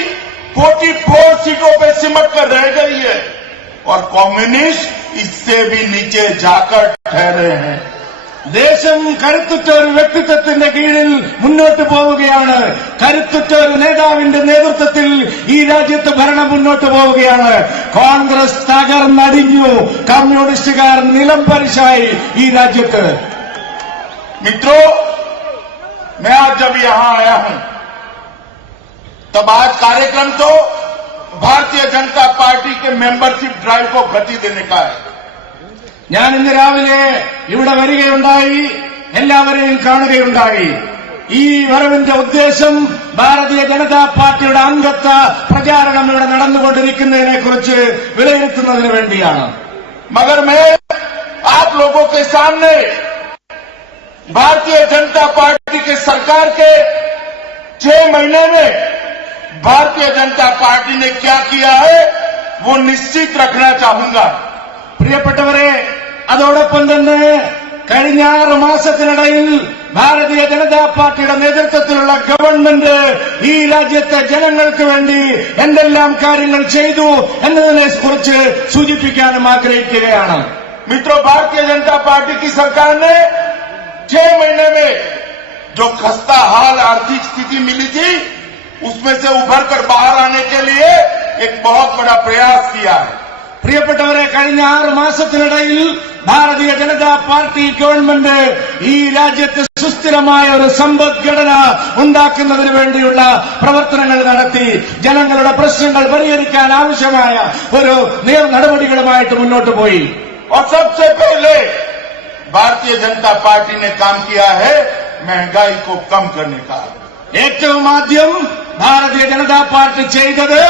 44 सीटों पर सिमट कर रह गई है और कम्युनिस्ट इससे भी नीचे जाकर ठहरे हैं. ദേശം കരുത്തുറ്റ ഒരു വ്യക്തിത്വത്തിന്റെ കീഴിൽ മുന്നോട്ട് പോവുകയാണ്. കരുത്തുറ്റ ഒരു നേതാവിന്റെ നേതൃത്വത്തിൽ ഈ രാജ്യത്ത് ഭരണം മുന്നോട്ട് പോവുകയാണ്. കോൺഗ്രസ് തകർന്നടിഞ്ഞു, കമ്മ്യൂണിസ്റ്റുകാർ നിലംപരിശായി ഈ രാജ്യത്ത്. मित्रों, मैं आज जब यहां आया हूं तब आज कार्यक्रम तो भारतीय जनता पार्टी के मेंबरशिप ड्राइव को गति देने का है. ഞാൻ ഇന്ന് രാവിലെ ഇവിടെ വരികയുണ്ടായി, എല്ലാവരെയും കാണുകയുണ്ടായി. ഈ വരവിന്റെ ഉദ്ദേശം ഭാരതീയ ജനതാ പാർട്ടിയുടെ അംഗത്വ പ്രചാരണം ഇവിടെ നടന്നുകൊണ്ടിരിക്കുന്നതിനെക്കുറിച്ച് വിലയിരുത്തുന്നതിന് വേണ്ടിയാണ്. मगर मैं आप लोगों के सामने भारतीय जनता पार्टी के सरकार के 6 महीने में भारतीय जनता पार्टी ने क्या किया है वो निश्चित रखना चाहूंगा. പ്രിയപ്പെട്ടവരെ, അതോടൊപ്പം തന്നെ കഴിഞ്ഞ 6 മാസത്തിനിടയിൽ ഭാരതീയ ജനതാ പാർട്ടിയുടെ നേതൃത്വത്തിലുള്ള ഗവൺമെന്റ് ഈ രാജ്യത്തെ ജനങ്ങൾക്ക് വേണ്ടി എന്തെല്ലാം കാര്യങ്ങൾ ചെയ്തു എന്നതിനെ കുറിച്ച് സൂചിപ്പിക്കാനും ആഗ്രഹിക്കുകയാണ്. मित्रों, भारतीय जनता पार्टी की सरकार ने 6 महीने में जो खस्ता हाल आर्थिक स्थिति मिली थी उसमें से उभर कर बाहर आने के लिए एक बहुत बड़ा प्रयास किया है. പ്രിയപ്പെട്ടവരെ, കഴിഞ്ഞ 6 മാസത്തിനിടയിൽ ഭാരതീയ ജനതാ പാർട്ടി ഗവൺമെന്റ് ഈ രാജ്യത്ത് സുസ്ഥിരമായ ഒരു സമ്പദ്ഘടന ഉണ്ടാക്കുന്നതിന് വേണ്ടിയുള്ള പ്രവർത്തനങ്ങൾ നടത്തി ജനങ്ങളുടെ പ്രശ്നങ്ങൾ പരിഹരിക്കാൻ ആവശ്യമായ ഒരു നടപടികളുമായിട്ട് മുന്നോട്ട് പോയി. और सबसे पहले भारतीय जनता पार्टी ने काम किया है महंगाई को कम करने का. ഏറ്റവും ആദ്യം ഭാരതീയ ജനതാ പാർട്ടി ചെയ്തത്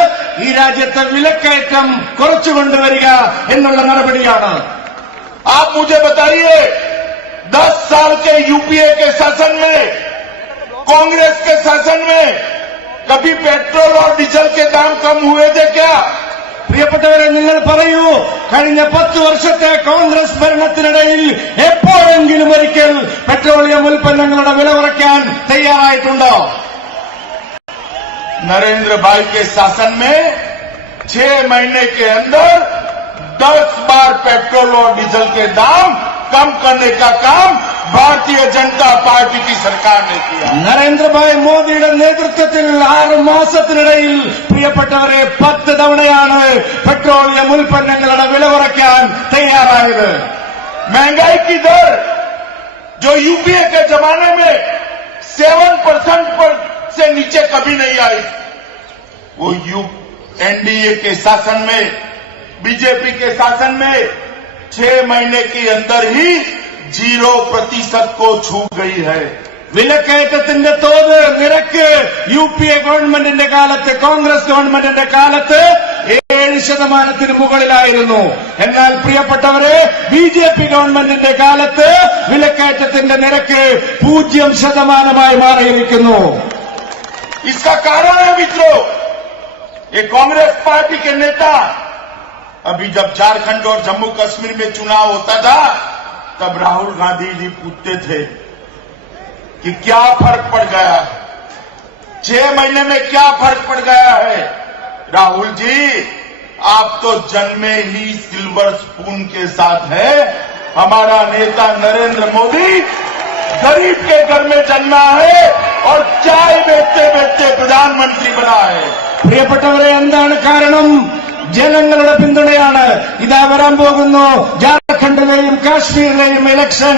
ഈ രാജ്യത്തെ വിലക്കയറ്റം കുറച്ചുകൊണ്ടുവരിക എന്നുള്ള നടപടിയാണ്. आप मुझे बताइए, 10 साल के यूपीए के शासन में, कांग्रेस के शासन में कभी पेट्रोल और डीजल के दाम कम हुए थे क्या? പ്രിയപ്പെട്ടവരെ, നിങ്ങൾ പറയൂ, കഴിഞ്ഞ 10 വർഷത്തെ കോൺഗ്രസ് ഭരണത്തിനിടയിൽ എപ്പോഴെങ്കിലും ഒരിക്കൽ പെട്രോളിയം ഉൽപ്പന്നങ്ങളുടെ വില കുറയ്ക്കാൻ തയ്യാറായിട്ടുണ്ടോ? नरेंद्र भाई के शासन में 6 महीने के अंदर 10 बार पेट्रोल और डीजल के दाम कम करने का काम भारतीय जनता पार्टी की सरकार ने किया. നരേന്ദ്രഭായ് മോദിയുടെ നേതൃത്വത്തിൽ 6 മാസത്തിനിടയിൽ പ്രിയപ്പെട്ടവരെ 10 തവണയാണ് പെട്രോളിയം ഉൽപ്പന്നങ്ങളുടെ വില കുറയ്ക്കാൻ തയ്യാറായത്. महंगाई की दर जो यूपीए के जमाने में 7% पर से नीचे कभी नहीं आई, वो एनडीए के शासन में, बीजेपी के शासन में 6 महीने के अंदर ही 0% को छू गई है। വിലക്കയറ്റത്തിന്റെ തോത് നിരക്ക് UPA ഗവൺമെന്റിന്റെ കാലത്ത്, കോൺഗ്രസ് ഗവൺമെന്റിന്റെ കാലത്ത് 7% മുകളിലായിരുന്നു. എന്നാൽ പ്രിയപ്പെട്ടവരെ, BJP ഗവൺമെന്റിന്റെ കാലത്ത് വിലക്കയറ്റത്തിന്റെ നിരക്ക് 0% മാറിയിരിക്കുന്നു. इसका कारण है मित्रों, ये कांग्रेस पार्टी के नेता अभी जब झारखंड और जम्मू कश्मीर में चुनाव होता था तब राहुल गांधी जी पूछते थे कि क्या फर्क पड़ गया है, 6 महीने में क्या फर्क पड़ गया है। राहुल जी, आप तो जन्मे ही सिल्वर स्पून के साथ है। हमारा नेता नरेंद्र मोदी गरीब के घर में जन्मा है और चाय बेचते बेचते प्रधानमंत्री बना है। പ്രിയപ്പെട്ടവരെ, എന്താണ് കാരണം? ജനങ്ങളുടെ പിന്തുണയാണ്. ഇതാ വരാൻ പോകുന്നു ജാർഖണ്ഡിലെയും കാശ്മീരിലെയും ഇലക്ഷൻ.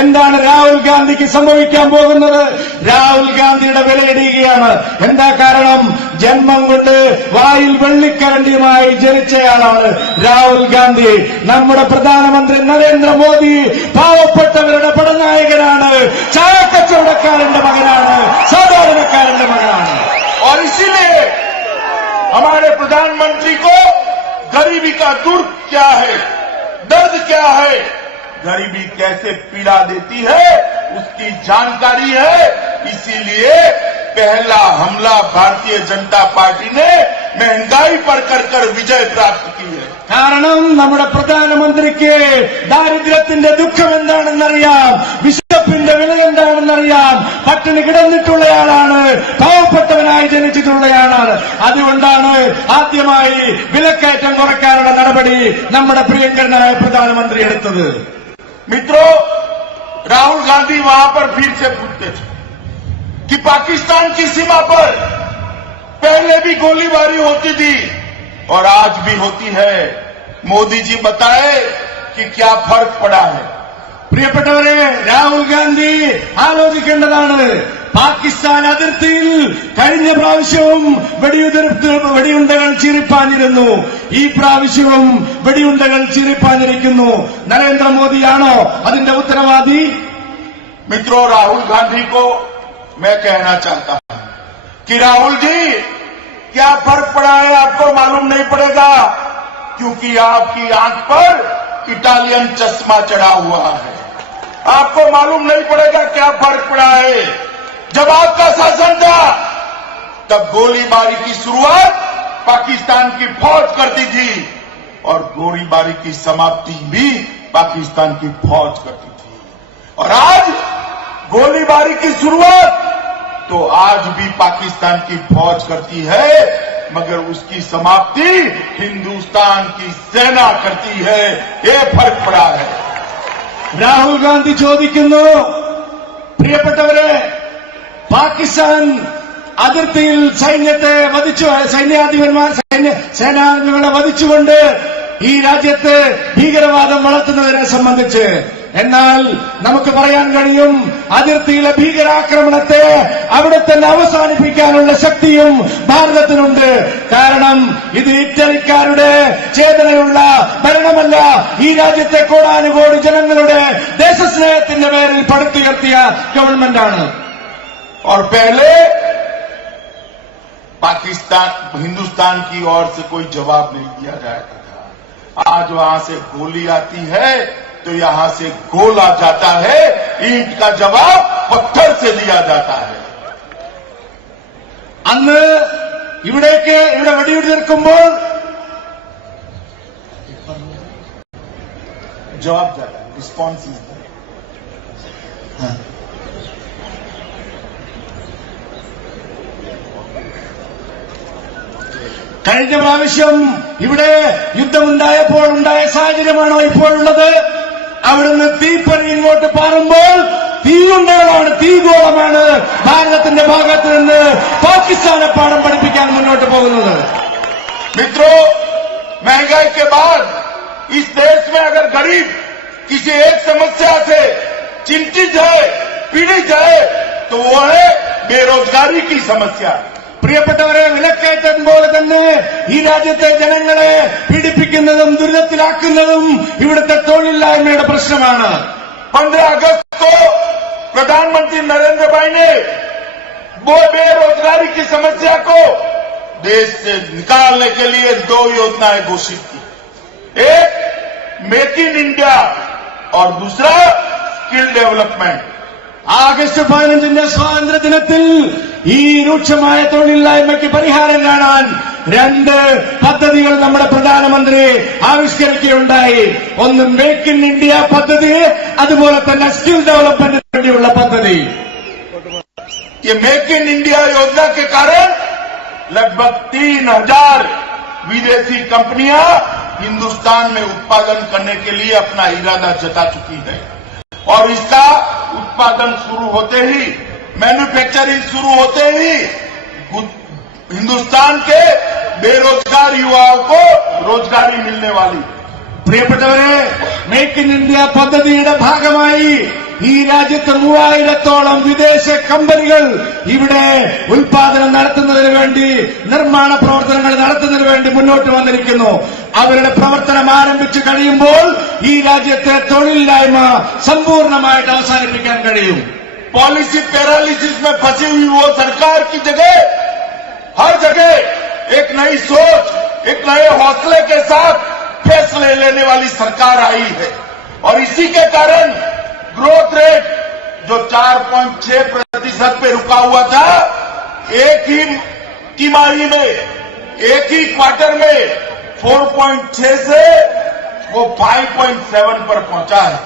എന്താണ് രാഹുൽ ഗാന്ധിക്ക് സംഭവിക്കാൻ പോകുന്നത്? രാഹുൽ ഗാന്ധിയുടെ വിലയിടുകയാണ്. എന്താ കാരണം? ജന്മം കൊണ്ട് വായിൽ വെള്ളിക്കരണ്ടിയുമായി ജനിച്ചയാളാണ് രാഹുൽ ഗാന്ധി. നമ്മുടെ പ്രധാനമന്ത്രി നരേന്ദ്രമോദി പാവപ്പെട്ടവരുടെ പടനായകനാണ്, ചായക്കച്ചവടക്കാരന്റെ മകനാണ്, സാധാരണക്കാരന്റെ മകനാണ്. और इसीलिए हमारे प्रधानमंत्री को गरीबी का दुर्ग क्या है, दर्द क्या है, गरीबी कैसे पीड़ा देती है, उसकी जानकारी है। इसीलिए पहला हमला भारतीय जनता पार्टी ने महंगाई पर कर विजय प्राप्त की है। കാരണം നമ്മുടെ പ്രധാനമന്ത്രിക്ക് ദാരിദ്ര്യത്തിന്റെ ദുഃഖം എന്താണെന്നറിയാം, വിശപ്പിന്റെ വില എന്താണെന്നറിയാം. പട്ടിണി കിടന്നിട്ടുള്ളയാളാണ്, പാവപ്പെട്ടവനായി ജനിച്ചിട്ടുള്ളയാളാണ്. അതുകൊണ്ടാണ് ആദ്യമായി വിലക്കയറ്റം കുറയ്ക്കാനുള്ള നടപടി നമ്മുടെ പ്രിയങ്കരനായ പ്രധാനമന്ത്രി എടുത്തത്. मित्रों, राहुल गांधी वहां पर फिर से पूछते थे कि पाकिस्तान की सीमा पर पहले भी गोलीबारी होती थी और आज भी होती है। मोदी जी बताए कि क्या फर्क पड़ा है। പ്രിയപ്പെട്ടവരെ, രാഹുൽ ഗാന്ധി ആലോചിക്കേണ്ടതാണ്. പാകിസ്ഥാൻ അതിർത്തിയിൽ കഴിഞ്ഞ പ്രാവശ്യവും വെടിയുണ്ടകൾ ചീറിപ്പാഞ്ഞിരുന്നു. ഈ പ്രാവശ്യവും വെടിയുണ്ടകൾ ചീറിപ്പാഞ്ഞിരിക്കുന്നു. നരേന്ദ്രമോദിയാണോ അതിന്റെ ഉത്തരവാദി? मित्रों, राहुल गांधी को मैं कहना चाहता हूं कि राहुल जी, क्या फर्क पड़ा है आपको मालूम नहीं पड़ेगा, क्योंकि आपकी आंख पर इटालियन चश्मा चढ़ा हुआ है। आपको मालूम नहीं पड़ेगा क्या फर्क पड़ा है। जब आपका शासन था तब गोलीबारी की शुरुआत पाकिस्तान की फौज करती थी और गोलीबारी की समाप्ति भी पाकिस्तान की फौज करती थी। और आज गोलीबारी की शुरुआत तो आज भी पाकिस्तान की फौज करती है, मगर उसकी समाप्ति हिंदुस्तान की सेना करती है। ये फर्क पड़ा है। രാഹുൽ ഗാന്ധി ചോദിക്കുന്നു, പ്രിയപ്പെട്ടവരെ, പാകിസ്ഥാൻ അതിർത്തിയിൽ സൈന്യത്തെ വധിച്ചു, സേനാധിപന്മാരെ വധിച്ചുകൊണ്ട് ഈ രാജ്യത്ത് ഭീകരവാദം വളർത്തുന്നതിനെ സംബന്ധിച്ച്. എന്നാൽ നമുക്ക് പറയാൻ കഴിയും, അതിർത്തിയിലെ ഭീകരാക്രമണത്തെ അവിടെ തന്നെ അവസാനിപ്പിക്കാനുള്ള ശക്തിയും ഭാരതത്തിനുണ്ട്. കാരണം ഇത് ഇറ്റലിക്കാരുടെ ചേതനയുള്ള ഭരണമല്ല, ഈ രാജ്യത്തെ കോടാനുകോടി ജനങ്ങളുടെ ദേശസ്നേഹത്തിന്റെ പേരിൽ പടുത്തുയർത്തിയ ഗവൺമെന്റാണ്. और पहले पाकिस्तान हिंदुस्तान की ओर से कोई जवाब नहीं दिया जाता था। आज वहां से गोली आती है तो यहां से गोल आ जाता है, ईंट का जवाब पत्थर से दिया जाता है। അന്ന് ഇവിടെ വെടിയുതിർക്കുമ്പോൾ जवाब जाता है, रिस्पॉन्स इज കഴിഞ്ഞ പ്രാവശ്യം ഇവിടെ യുദ്ധമുണ്ടായപ്പോൾ ഉണ്ടായ സാഹചര്യമാണോ ഇപ്പോഴുള്ളത്? അവിടുന്ന് തീപ്പനി ഇങ്ങോട്ട് പാറുമ്പോൾ തീയുണ്ടകളാണ്, തീഗോളമാണ് ഭാരതത്തിന്റെ ഭാഗത്ത് നിന്ന് പാകിസ്ഥാനെ പാഠം പഠിപ്പിക്കാൻ മുന്നോട്ട് പോകുന്നത്. मित्रों, महंगाई के बाद इस देश में अगर गरीब किसी एक समस्या से चिंतित है, पीड़ित है, तो वो है बेरोजगारी की समस्या। പ്രിയപ്പെട്ടവരെ, വിലക്കയറ്റം പോലെ തന്നെ ഈ രാജ്യത്തെ ജനങ്ങളെ പീഡിപ്പിക്കുന്നതും ദുരിതത്തിലാക്കുന്നതും ഇവിടുത്തെ തൊഴിലില്ലായ്മയുടെ പ്രശ്നമാണ്. 15 अगस्त को प्रधानमंत्री नरेंद्र भाई ने वो बेरोजगारी की समस्या को देश से निकालने के लिए 2 योजनाएं घोषित की. एक मेक इन इंडिया और दूसरा स्किल डेवलपमेंट. ആഗസ്റ്റ് 15 സ്വാതന്ത്ര്യ ദിനത്തിൽ ഈ രൂക്ഷമായ തൊഴിലില്ലായ്മയ്ക്ക് പരിഹാരം കാണാൻ 2 പദ്ധതികൾ നമ്മുടെ പ്രധാനമന്ത്രി ആവിഷ്കരിക്കുകയുണ്ടായി. ഒന്ന് മേക്ക് ഇൻ ഇന്ത്യ പദ്ധതി, അതുപോലെ തന്നെ സ്കിൽ ഡെവലപ്മെന്റിന് വേണ്ടിയുള്ള പദ്ധതി. ये मेक इन इंडिया योजना के कारण लगभग 3000 विदेशी कंपनियां हिंदुस्तान में उत्पादन करने के लिए अपना इरादा जता चुकी है और इसका उत्पादन शुरू होते ही, मैन्युफैक्चरिंग शुरू होते ही हिंदुस्तान के बेरोजगार युवाओं को रोजगारी मिलने वाली. പ്രിയപ്പെട്ടവരെ, മേക്ക് ഇൻ ഇന്ത്യ പദ്ധതിയുടെ ഭാഗമായി ഈ രാജ്യത്ത് 3000-ഓളം വിദേശ കമ്പനികൾ ഇവിടെ ഉൽപാദനം നടത്തുന്നതിന് വേണ്ടി, നിർമ്മാണ പ്രവർത്തനങ്ങൾ നടത്തുന്നതിന് വേണ്ടി മുന്നോട്ട് വന്നിരിക്കുന്നു. അവരുടെ പ്രവർത്തനം ആരംഭിച്ചു കഴിയുമ്പോൾ ഈ രാജ്യത്തെ തൊഴിലില്ലായ്മ സമ്പൂർണ്ണമായിട്ട് അവസാനിപ്പിക്കാൻ കഴിയും. पॉलिसी पैरालिसिस में फंसी हुई वो सरकार की जगह हर जगह एक नई सोच, एक नए हौसले के साथ फैसले लेने वाली सरकार आई है और इसी के कारण ग्रोथ रेट जो 4.6% पे रुका हुआ था, एक ही तिमाही में, एक ही क्वार्टर में 4.6 से वो 5.7 पर पहुंचा है.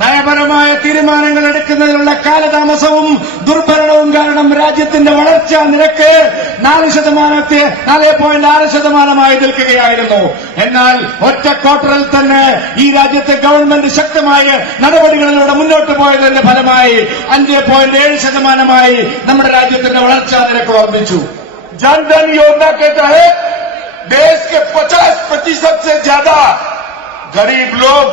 നയപരമായ തീരുമാനങ്ങൾ എടുക്കുന്നതിനുള്ള കാലതാമസവും ദുർഭരണവും കാരണം രാജ്യത്തിന്റെ വളർച്ചാ നിരക്ക് 4.6% നിൽക്കുകയായിരുന്നു. എന്നാൽ ഒറ്റ ക്വാർട്ടറിൽ തന്നെ ഈ രാജ്യത്തെ ഗവൺമെന്റ് ശക്തമായ നടപടികളിലൂടെ മുന്നോട്ട് പോയതിന്റെ ഫലമായി 5.7% നമ്മുടെ രാജ്യത്തിന്റെ വളർച്ചാ നിരക്ക് വർദ്ധിച്ചു. जनधन योजना के तहत देश के 50% से ज्यादा गरीब लोग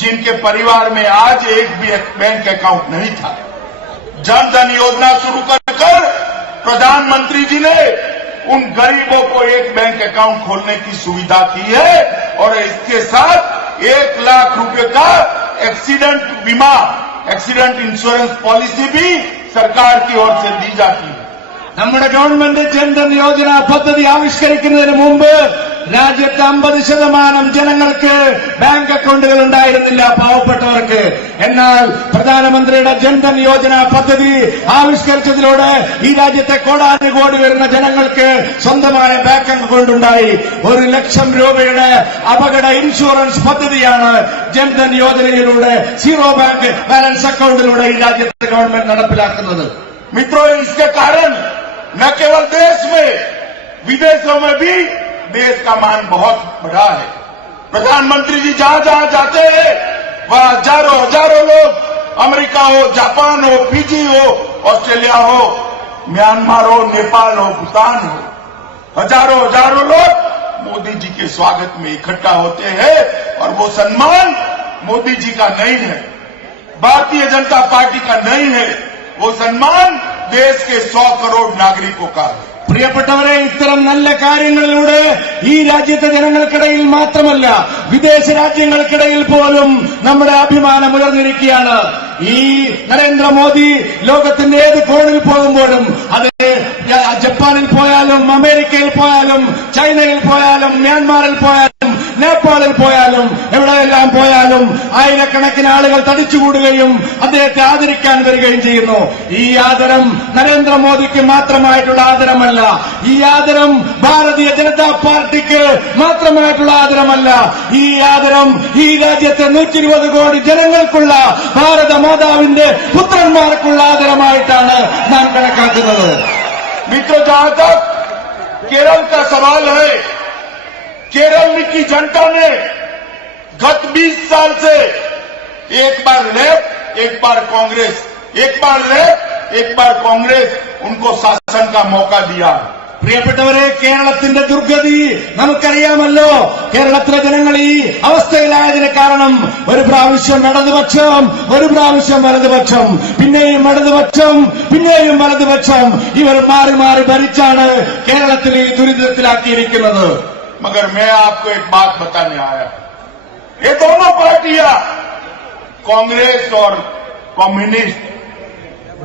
जिनके परिवार में आज एक भी बैंक अकाउंट नहीं था, जनधन योजना शुरू कर प्रधानमंत्री जी ने उन गरीबों को एक बैंक अकाउंट खोलने की सुविधा की है और इसके साथ 1 लाख रुपए का एक्सीडेंट बीमा, एक्सीडेंट इंश्योरेंस पॉलिसी भी सरकार की ओर से दी जाती है. നമ്മുടെ ഗവൺമെന്റ് ജൻധൻ യോജന പദ്ധതി ആവിഷ്കരിക്കുന്നതിന് മുമ്പ് രാജ്യത്ത് 50% ജനങ്ങൾക്ക് ബാങ്ക് അക്കൌണ്ടുകൾ ഉണ്ടായിരുന്നില്ല, പാവപ്പെട്ടവർക്ക്. എന്നാൽ പ്രധാനമന്ത്രിയുടെ ജൻധൻ യോജന പദ്ധതി ആവിഷ്കരിച്ചതിലൂടെ ഈ രാജ്യത്തെ കോടാനുകോടി വരുന്ന ജനങ്ങൾക്ക് സ്വന്തമായ ബാങ്ക് അക്കൌണ്ട് ഉണ്ടായി. 1 ലക്ഷം രൂപയുടെ അപകട ഇൻഷുറൻസ് പദ്ധതിയാണ് ജൻധൻ യോജനയിലൂടെ സീറോ ബാങ്ക് ബാലൻസ് അക്കൌണ്ടിലൂടെ ഈ രാജ്യത്തെ ഗവൺമെന്റ് നടപ്പിലാക്കുന്നത്. मित्रों, इसके कारण न केवल देश में, विदेशों में भी देश का मान बहुत बढ़ा है. प्रधानमंत्री जी जहां जहां जाते हैं वहां हजारों लोग, अमेरिका हो, जापान हो, फिजी हो, ऑस्ट्रेलिया हो, म्यांमार हो, नेपाल हो, भूटान हो, हजारों लोग मोदी जी के स्वागत में इकट्ठा होते हैं और वो सम्मान मोदी जी का नहीं है, भारतीय जनता पार्टी का नहीं है, वो सम्मान देश के 100 करोड़ नागरिकों का है. പ്രിയപ്പെട്ടവരെ, ഇത്തരം നല്ല കാര്യങ്ങളിലൂടെ ഈ രാജ്യത്തെ ജനങ്ങൾക്കിടയിൽ മാത്രമല്ല വിദേശ രാജ്യങ്ങൾക്കിടയിൽ പോലും നമ്മുടെ അഭിമാനം ഉയർന്നിരിക്കുകയാണ്. ഈ നരേന്ദ്രമോദി ലോകത്തിന്റെ ഏത് കോണിൽ പോകുമ്പോഴും, അത് ജപ്പാനിൽ പോയാലും, അമേരിക്കയിൽ പോയാലും, ചൈനയിൽ പോയാലും, മ്യാൻമാറിൽ പോയാലും, നേപ്പാളിൽ പോയാലും, എവിടെയെല്ലാം പോയാലും ആയിരക്കണക്കിന് ആളുകൾ തടിച്ചുകൂടുകയും അദ്ദേഹത്തെ ആദരിക്കാൻ വരികയും ചെയ്യുന്നു. ഈ ആദരം നരേന്ദ്രമോദിക്ക് മാത്രമായിട്ടുള്ള ആദരമല്ല, ഈ ആദരം ഭാരതീയ ജനതാ പാർട്ടിക്ക് മാത്രമായിട്ടുള്ള ആദരമല്ല, ഈ ആദരം ഈ രാജ്യത്തെ 120 കോടി ജനങ്ങൾക്കുള്ള ഭാരത മാതാവിന്റെ പുത്രന്മാർക്കുള്ള ആദരമായിട്ടാണ് നാം കണക്കാക്കുന്നത്. मित्रों, जहां तक केरल का सवाल है, केरल की जनता ने गत 20 साल से एक बार लेफ्ट, एक बार कांग्रेस, एक बार लेफ्ट, एक बार कांग्रेस उनको शासन का मौका दिया. പ്രിയപ്പെട്ടവരെ, കേരളത്തിന്റെ ദുർഗതി നമുക്കറിയാമല്ലോ. കേരളത്തിലെ ജനങ്ങൾ ഈ അവസ്ഥയിലായതിന് കാരണം ഒരു പ്രാവശ്യം ഇടതുപക്ഷം, ഒരു പ്രാവശ്യം വലതുപക്ഷം, പിന്നെയും ഇടതുപക്ഷം, പിന്നെയും വലതുപക്ഷം, ഇവർ മാറി മാറി ഭരിച്ചാണ് കേരളത്തിൽ ഈ ദുരിതത്തിലാക്കിയിരിക്കുന്നത്. मगर मैं आपको एक बात बताने आया. ये दोनों पार्टियां कांग्रेस और कम्युनिस्ट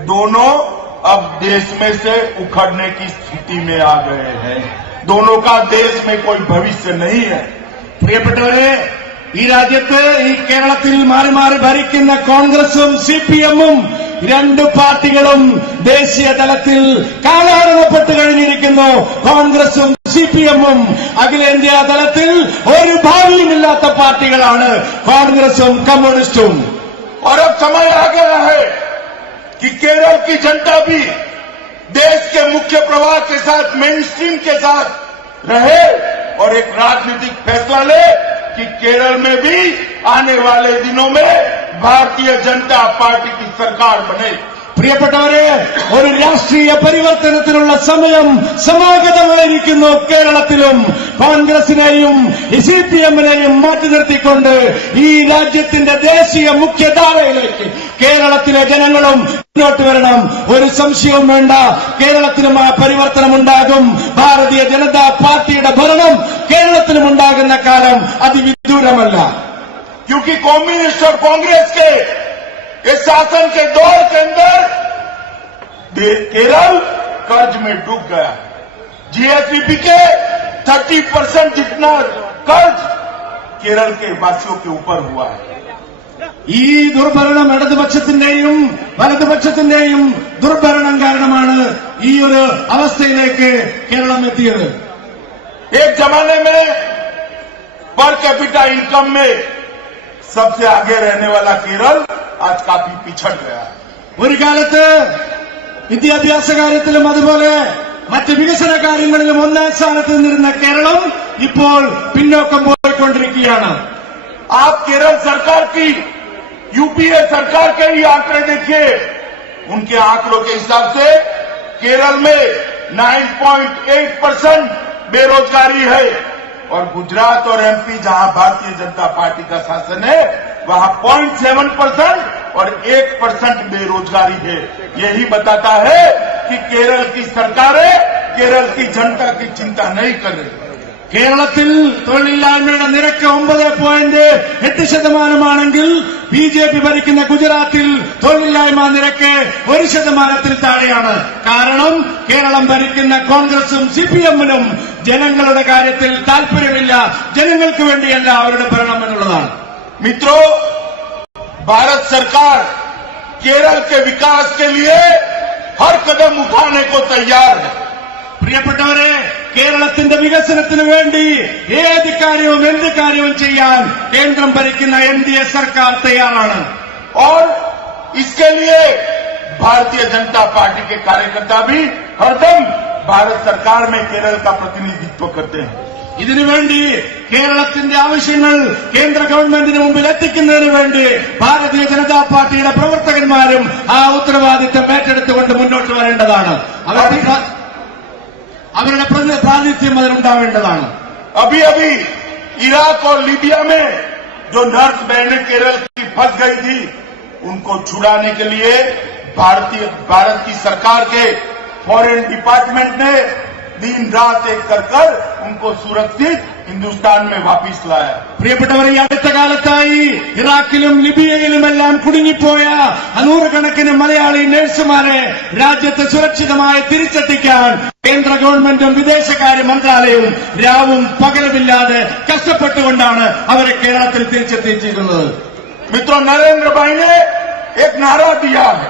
दोनों अब देश में से उखड़ने की स्थिति में आ गए हैं। दोनों का देश में कोई भविष्य नहीं है। പ്രിയപ്പെട്ടവരെ, ഈ രാജ്യത്ത് ഈ കേരളത്തിൽ മാറി മാറി ഭരിക്കുന്ന കോൺഗ്രസും സിപിഎമ്മും രണ്ട് പാർട്ടികളും ദേശീയ തലത്തിൽ കാലാടനപ്പെട്ട് കഴിഞ്ഞിരിക്കുന്നു. കോൺഗ്രസും സിപിഎമ്മും അഖിലേന്ത്യാ തലത്തിൽ ഒരു ഭാവിയുമില്ലാത്ത പാർട്ടികളാണ് കോൺഗ്രസും കമ്മ്യൂണിസ്റ്റും. और अब समय आ गया है कि केरल की जनता भी देश के मुख्य प्रवाह के साथ, मेन स्ट्रीम के साथ रहे और एक राजनीतिक फैसला ले कि केरल में भी आने वाले दिनों में भारतीय जनता पार्टी की सरकार बने. പ്രിയപ്പെട്ടവരെ, ഒരു രാഷ്ട്രീയ പരിവർത്തനത്തിനുള്ള സമയം സമാഗതമായിരിക്കുന്നു. കേരളത്തിലും കോൺഗ്രസിനെയും സിപിഎമ്മിനെയും മാറ്റി നിർത്തിക്കൊണ്ട് ഈ രാജ്യത്തിന്റെ ദേശീയ മുഖ്യധാരയിലേക്ക് കേരളത്തിലെ ജനങ്ങളും മുന്നോട്ട് വരണം. ഒരു സംശയവും വേണ്ട, കേരളത്തിലും ആ പരിവർത്തനമുണ്ടാകും. ഭാരതീയ ജനതാ പാർട്ടിയുടെ ഭരണം കേരളത്തിലും ഉണ്ടാകുന്ന കാലം അതിവിദൂരമല്ല. क्योंकि कम्युनिस्ट और कांग्रेस के इस शासन के दौर के अंदर केरल कर्ज में डूब गया. जीएसडीपी के 30% जितना कर्ज केरल के वासियों के ऊपर हुआ है. ഈ ദുർഭരണം ഇടതുപക്ഷത്തിന്റെയും വലതുപക്ഷത്തിന്റെയും ദുർഭരണം കാരണമാണ് ഈ ഒരു അവസ്ഥയിലേക്ക് കേരളം എത്തിയത്. एक जमाने में पर कैपिटा इनकम में सबसे आगे रहने वाला केरल आज काफी पिछड़ गया है. ഒരു കാലത്ത് വിദ്യാഭ്യാസ കാര്യത്തിലും അതുപോലെ മറ്റ് വികസന കാര്യങ്ങളിലും ഒന്നാം സ്ഥാനത്ത് നിന്നിരുന്ന കേരളം ഇപ്പോൾ പിന്നോക്കം പോയിക്കൊണ്ടിരിക്കുകയാണ്. आप केरल सरकार की यूपीए सरकार के ही आंकड़े देखिए. उनके आंकड़ों के हिसाब से केरल में 9.8% बेरोजगारी है और गुजरात और एमपी जहां भारतीय जनता पार्टी का शासन है वहां 0.7% और 1% बेरोजगारी है. यही बताता है कि केरल की सरकारें केरल की जनता की चिंता नहीं कर रही. കേരളത്തിൽ തൊഴിലില്ലായ്മയുടെ നിരക്ക് 9.8%. ബിജെപി ഭരിക്കുന്ന ഗുജറാത്തിൽ തൊഴിലില്ലായ്മ നിരക്ക് 1% താഴെയാണ്. കാരണം കേരളം ഭരിക്കുന്ന കോൺഗ്രസും സിപിഎമ്മിനും ജനങ്ങളുടെ കാര്യത്തിൽ താൽപര്യമില്ല. ജനങ്ങൾക്ക് വേണ്ടിയല്ല അവരുടെ ഭരണം എന്നുള്ളതാണ്. मित्रों, भारत सरकार केरल के विकास के लिए हर कदम उठाने को तैयार है. പ്രിയപ്പെട്ടവരെ, കേരളത്തിന്റെ വികസനത്തിനു വേണ്ടി ഏത് കാര്യവും എന്ത് കാര്യവും ചെയ്യാൻ കേന്ദ്രം ഭരിക്കുന്ന എൻഡിഎ സർക്കാർ തയ്യാറാണ്. और इसके लिए भारतीय जनता पार्टी के कार्यकर्ता भी हरदम भारत सरकार में केरल का प्रतिनिधित्व करते हैं. ഇതിനുവേണ്ടി കേരളത്തിന്റെ ആവശ്യങ്ങൾ കേന്ദ്ര ഗവൺമെന്റിന് മുമ്പിൽ എത്തിക്കുന്നതിന് വേണ്ടി ഭാരതീയ ജനതാ പാർട്ടിയുടെ പ്രവർത്തകന്മാരും ആ ഉത്തരവാദിത്തം ഏറ്റെടുത്തുകൊണ്ട് മുന്നോട്ട് വരേണ്ടതാണ്. അവരുടെ പ്രാതിനിധ്യം അതിനുണ്ടാവേണ്ടതാണ്. अभी अभी इराक और लीबिया में जो नर्स बहनें केरल की फंस गई थी उनको छुड़ाने के लिए भारत की सरकार के फॉरेन डिपार्टमेंट ने दिन रात एक कर उनको सुरक्षित हिंदुस्तान में वापस लाया. പ്രിയപ്പെട്ടവർ, ഈ അടുത്ത കാലത്തായി ഇറാഖിലും ലിബിയയിലുമെല്ലാം കുടുങ്ങിപ്പോയ നൂറുകണക്കിന് മലയാളി നഴ്സുമാരെ രാജ്യത്ത് സുരക്ഷിതമായി തിരിച്ചെത്തിക്കാൻ കേന്ദ്ര ഗവൺമെന്റും വിദേശകാര്യ മന്ത്രാലയവും രാവും പകലുമില്ലാതെ കഷ്ടപ്പെട്ടുകൊണ്ടാണ് അവരെ കേരളത്തിൽ തിരിച്ചെത്തിച്ചിരിക്കുന്നത്. मित्रों, नरेंद्र भाई ने एक नारा दिया है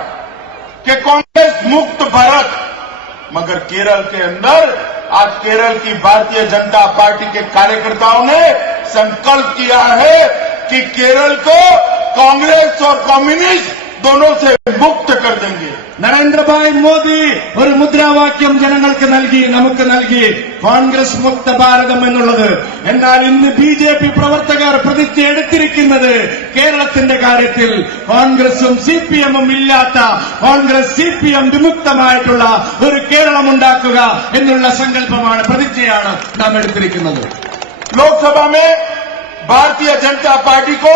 कि कांग्रेस मुक्त भारत, मगर केरल के अंदर आज केरल की भारतीय जनता पार्टी के कार्यकर्ताओं ने संकल्प किया है कि केरल को कांग्रेस और कम्युनिस्ट दोनों से मुक्त कर देंगे. നരേന്ദ്രഭായ് മോദി ഒരു മുദ്രാവാക്യം ജനങ്ങൾക്ക് നൽകി, നമുക്ക് നൽകി, കോൺഗ്രസ് മുക്ത ഭാരതം എന്നുള്ളത്. എന്നാൽ ഇന്ന് ബിജെപി പ്രവർത്തകർ പ്രതിജ്ഞ എടുത്തിരിക്കുന്നത് കേരളത്തിന്റെ കാര്യത്തിൽ കോൺഗ്രസും സിപിഎമ്മും ഇല്ലാത്ത, കോൺഗ്രസ് സിപിഎം വിമുക്തമായിട്ടുള്ള ഒരു കേരളം ഉണ്ടാക്കുക എന്നുള്ള സങ്കല്പമാണ്, പ്രതിജ്ഞയാണ് നാം എടുത്തിരിക്കുന്നത്. लोकसभा में भारतीय जनता पार्टी को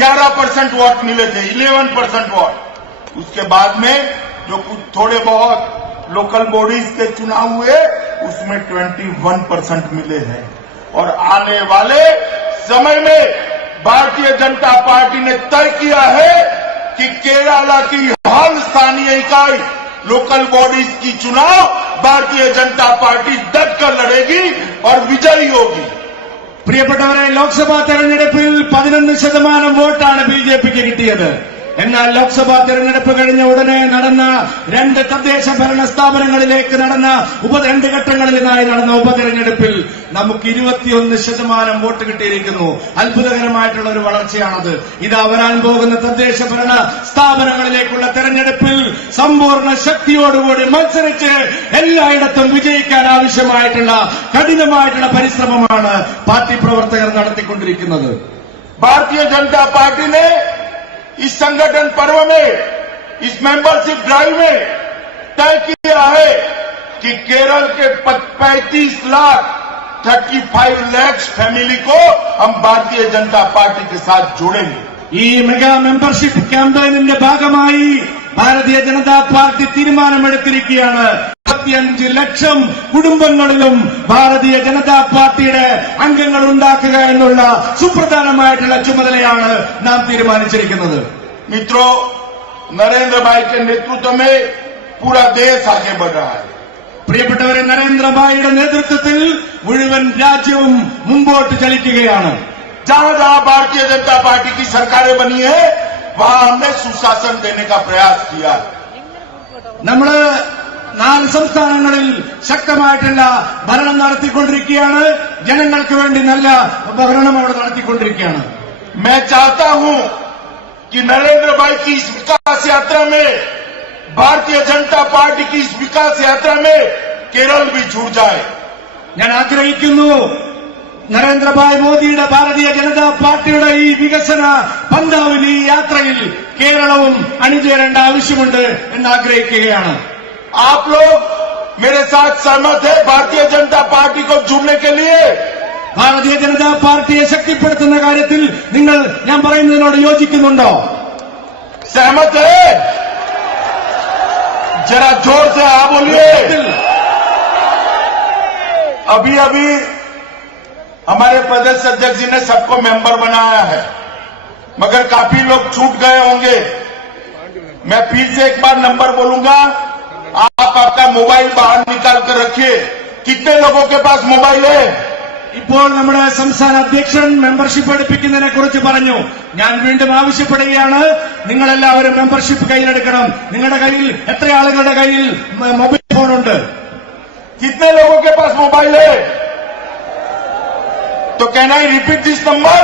11% वोट मिले थे, 11% वोट. उसके बाद में जो कुछ थोड़े बहुत लोकल बॉडीज के चुनाव हुए उसमें 21% मिले हैं. और आने वाले समय में भारतीय जनता पार्टी ने तय किया है कि केरला की हर स्थानीय इकाई लोकल बॉडीज की चुनाव भारतीय जनता पार्टी डट कर लड़ेगी और विजयी होगी। പ്രിയപ്പെട്ടവരെ, ലോക്സഭാ തെരഞ്ഞെടുപ്പിൽ 11% വോട്ടാണ് ബിജെപിക്ക് കിട്ടിയത്. എന്നാൽ ലോക്സഭാ തെരഞ്ഞെടുപ്പ് കഴിഞ്ഞ ഉടനെ നടന്ന 2 തദ്ദേശ ഭരണ സ്ഥാപനങ്ങളിലേക്ക് നടന്ന 2 ഘട്ടങ്ങളിലായി നടന്ന ഉപതെരഞ്ഞെടുപ്പിൽ നമുക്ക് 21% വോട്ട് കിട്ടിയിരിക്കുന്നു. അത്ഭുതകരമായിട്ടുള്ള ഒരു വളർച്ചയാണത്. ഇതാ വരാൻ പോകുന്ന തദ്ദേശ ഭരണ സ്ഥാപനങ്ങളിലേക്കുള്ള തെരഞ്ഞെടുപ്പിൽ സമ്പൂർണ്ണ ശക്തിയോടുകൂടി മത്സരിച്ച് എല്ലായിടത്തും വിജയിക്കാൻ ആവശ്യമായിട്ടുള്ള കഠിനമായിട്ടുള്ള പരിശ്രമമാണ് പാർട്ടി പ്രവർത്തകർ നടത്തിക്കൊണ്ടിരിക്കുന്നത്. भारतीय जनता पार्टी ने इस संगठन पर्व में, इस मेंबरशिप ड्राइव में तय किया है कि केरल के 35 लाख 35 लाख फैमिली को हम भारतीय जनता पार्टी के साथ जोड़ेंगे. ഈ മെഗാ മെമ്പർഷിപ്പ് ക്യാമ്പയിനിന്റെ ഭാഗമായി ഭാരതീയ ജനതാ പാർട്ടി തീരുമാനമെടുത്തിരിക്കുകയാണ്. 25 ലക്ഷം കുടുംബങ്ങളിലും ഭാരതീയ ജനതാ പാർട്ടിയുടെ അംഗങ്ങൾ ഉണ്ടാക്കുക എന്നുള്ള സുപ്രധാനമായിട്ടുള്ള ചുമതലയാണ് നാം തീരുമാനിച്ചിരിക്കുന്നത്. मित्रों, नरेंद्र भाई के नेतृत्व में पूरा देश आगे बढ़ रहा है. പ്രിയപ്പെട്ടവരെ, നരേന്ദ്രഭായിയുടെ നേതൃത്വത്തിൽ മുഴുവൻ രാജ്യവും മുമ്പോട്ട് ചലിക്കുകയാണ്. जहां जहां भारतीय जनता पार्टी की सरकारें बनी है वहां हमने सुशासन देने का प्रयास किया. നമ്മള് 4 സംസ്ഥാനങ്ങളിൽ ശക്തമായിട്ടുള്ള ഭരണം നടത്തിക്കൊണ്ടിരിക്കുകയാണ്. ജനങ്ങൾക്ക് വേണ്ടി നല്ല ഭരണം അവിടെ നടത്തിക്കൊണ്ടിരിക്കുകയാണ്. मैं चाहता हूं कि नरेंद्र भाई की इस विकास यात्रा में, भारतीय जनता पार्टी की इस विकास यात्रा में केरल भी जुड़ जाए. ഞാൻ ആഗ്രഹിക്കുന്നു നരേന്ദ്രഭായ് മോദിയുടെ ഭാരതീയ ജനതാ പാർട്ടിയുടെ ഈ വികസന പന്താവിൽ, ഈ യാത്രയിൽ കേരളവും അണിചേരേണ്ട ആവശ്യമുണ്ട് എന്ന് ആഗ്രഹിക്കുകയാണ്. आप लोग मेरे साथ सहमत है भारतीय जनता पार्टी को जुड़ने के लिए? ഭാരതീയ ജനതാ പാർട്ടിയെ ശക്തിപ്പെടുത്തുന്ന കാര്യത്തിൽ നിങ്ങൾ ഞാൻ പറയുന്നതിനോട് യോജിക്കുന്നുണ്ടോ? सहमत है? जरा जोर से आ बोलिए. अभी अभी हमारे प्रदेश अध्यक्ष जी ने सबको मेंबर बनाया है, मगर काफी लोग छूट गए होंगे. मैं फिर से एक बार नंबर बोलूंगा. आप आपका मोबाइल बाहर निकाल कर रखिए. कितने लोगों के पास मोबाइल है? ഇപ്പോൾ നമ്മുടെ സംസ്ഥാന അധ്യക്ഷൻ മെമ്പർഷിപ്പ് എടുപ്പിക്കുന്നതിനെ കുറിച്ച് പറഞ്ഞു. ഞാൻ വീണ്ടും ആവശ്യപ്പെടുകയാണ്, നിങ്ങളെല്ലാവരും മെമ്പർഷിപ്പ് കയ്യിലെടുക്കണം. നിങ്ങളുടെ കയ്യിൽ എത്ര ആളുകളുടെ കയ്യിൽ മൊബൈൽ ഫോണുണ്ട്? कितने लोगों के पास मोबाइल है? तो can I repeat this number?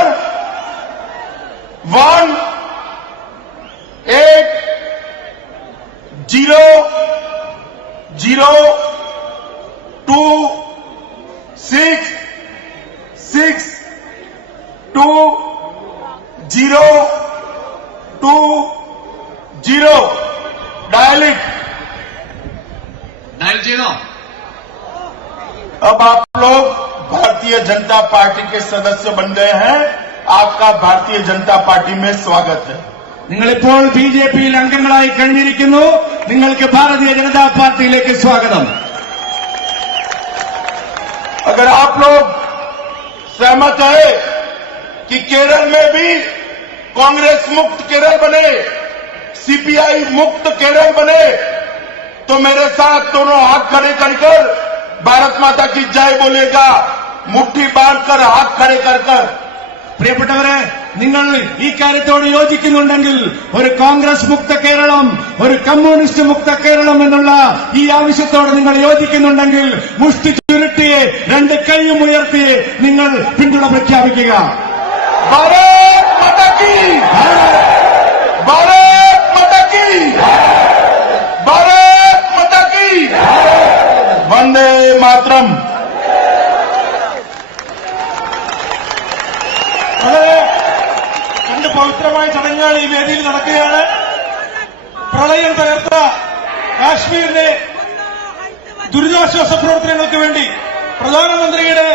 1-800-26-6-2-0-2-0. Dial it. Dial ചെയ്തോ? अब आप लोग भारतीय जनता पार्टी के सदस्य बन गए हैं. आपका भारतीय जनता पार्टी में स्वागत है. നിങ്ങളിപ്പോൾ ബിജെപിയിൽ അംഗങ്ങളായി കഴിഞ്ഞിരിക്കുന്നു. നിങ്ങൾക്ക് ഭാരതീയ ജനതാ പാർട്ടിയിലേക്ക് സ്വാഗതം. अगर आप लोग सहमत है कि केरल में भी कांग्रेस मुक्त केरल बने, सीपीआई मुक्त केरल बने, तो मेरे साथ दोनों हाथ खड़े कर भारत माता की जय बोलेगा. मुट्ठी बांधकर हाथ खड़े कर. പ്രിയപ്പെട്ടവരെ, നിങ്ങൾ ഈ കാര്യത്തോട് യോജിക്കുന്നുണ്ടെങ്കിൽ ഒരു കോൺഗ്രസ് മുക്ത കേരളം, ഒരു കമ്മ്യൂണിസ്റ്റ് മുക്ത കേരളം എന്നുള്ള ഈ ആവശ്യത്തോട് നിങ്ങൾ യോജിക്കുന്നുണ്ടെങ്കിൽ മുഷ്ടി ചുരുട്ടി 2 കൈയും ഉയർത്തി നിങ്ങൾ പിന്തുണ പ്രഖ്യാപിക്കുക. भारत माता की, भारत माता की, भारत माता की. वंदे मातरम. വളരെ 2 പവിത്രമായ ചടങ്ങുകൾ ഈ വേദിയിൽ നടക്കുകയാണ്. പ്രളയം തകർത്ത കാശ്മീരിലെ ദുരിതാശ്വാസ പ്രവർത്തനങ്ങൾക്ക് വേണ്ടി പ്രധാനമന്ത്രിയുടെ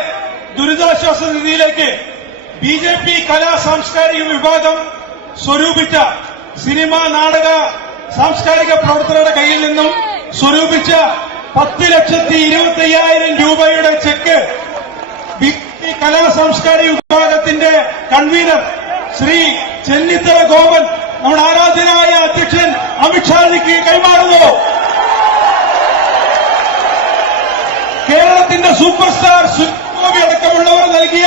ദുരിതാശ്വാസ നിധിയിലേക്ക് ബിജെപി കലാ സാംസ്കാരിക വിഭാഗം സ്വരൂപിച്ച സിനിമ, നാടക, സാംസ്കാരിക പ്രവർത്തകരുടെ കയ്യിൽ നിന്നും സ്വരൂപിച്ച 10,25,000 രൂപയുടെ ചെക്ക് ബിജെപി കലാ സാംസ്കാരിക വിഭാഗത്തിന്റെ കൺവീനർ ശ്രീ ചെന്നിത്തല ഗോപൻ നമ്മുടെ ആരാധ്യനായ അധ്യക്ഷൻ അമിത്ഷാജിക്ക് കൈമാറുന്നു. കേരളത്തിന്റെ സൂപ്പർ സ്റ്റാർ സുരേഷ് അടക്കമുള്ളവർ നൽകിയ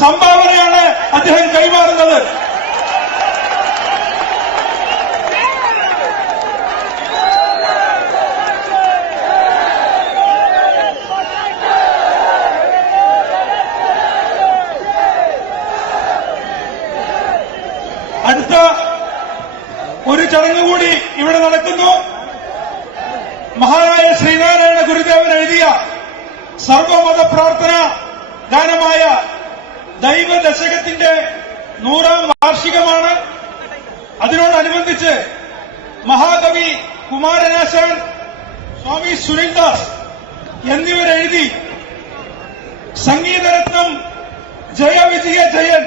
സംഭാവനയാണ് അദ്ദേഹം കൈമാറുന്നത്. അടുത്ത ഒരു ചടങ്ങ് കൂടി ഇവിടെ നടക്കുന്നു. മഹാനായ ശ്രീനാരായണ ഗുരുദേവൻ എഴുതിയ സർവമത പ്രാർത്ഥന ഗാനമായ ദൈവദശകത്തിന്റെ 100ാം വാർഷികമാണ്. അതിനോടനുബന്ധിച്ച് മഹാകവി കുമാരനാശാൻ, സ്വാമി സുനിൽദാസ് എന്നിവരെഴുതി സംഗീതരത്നം ജയവിജയ ജയൻ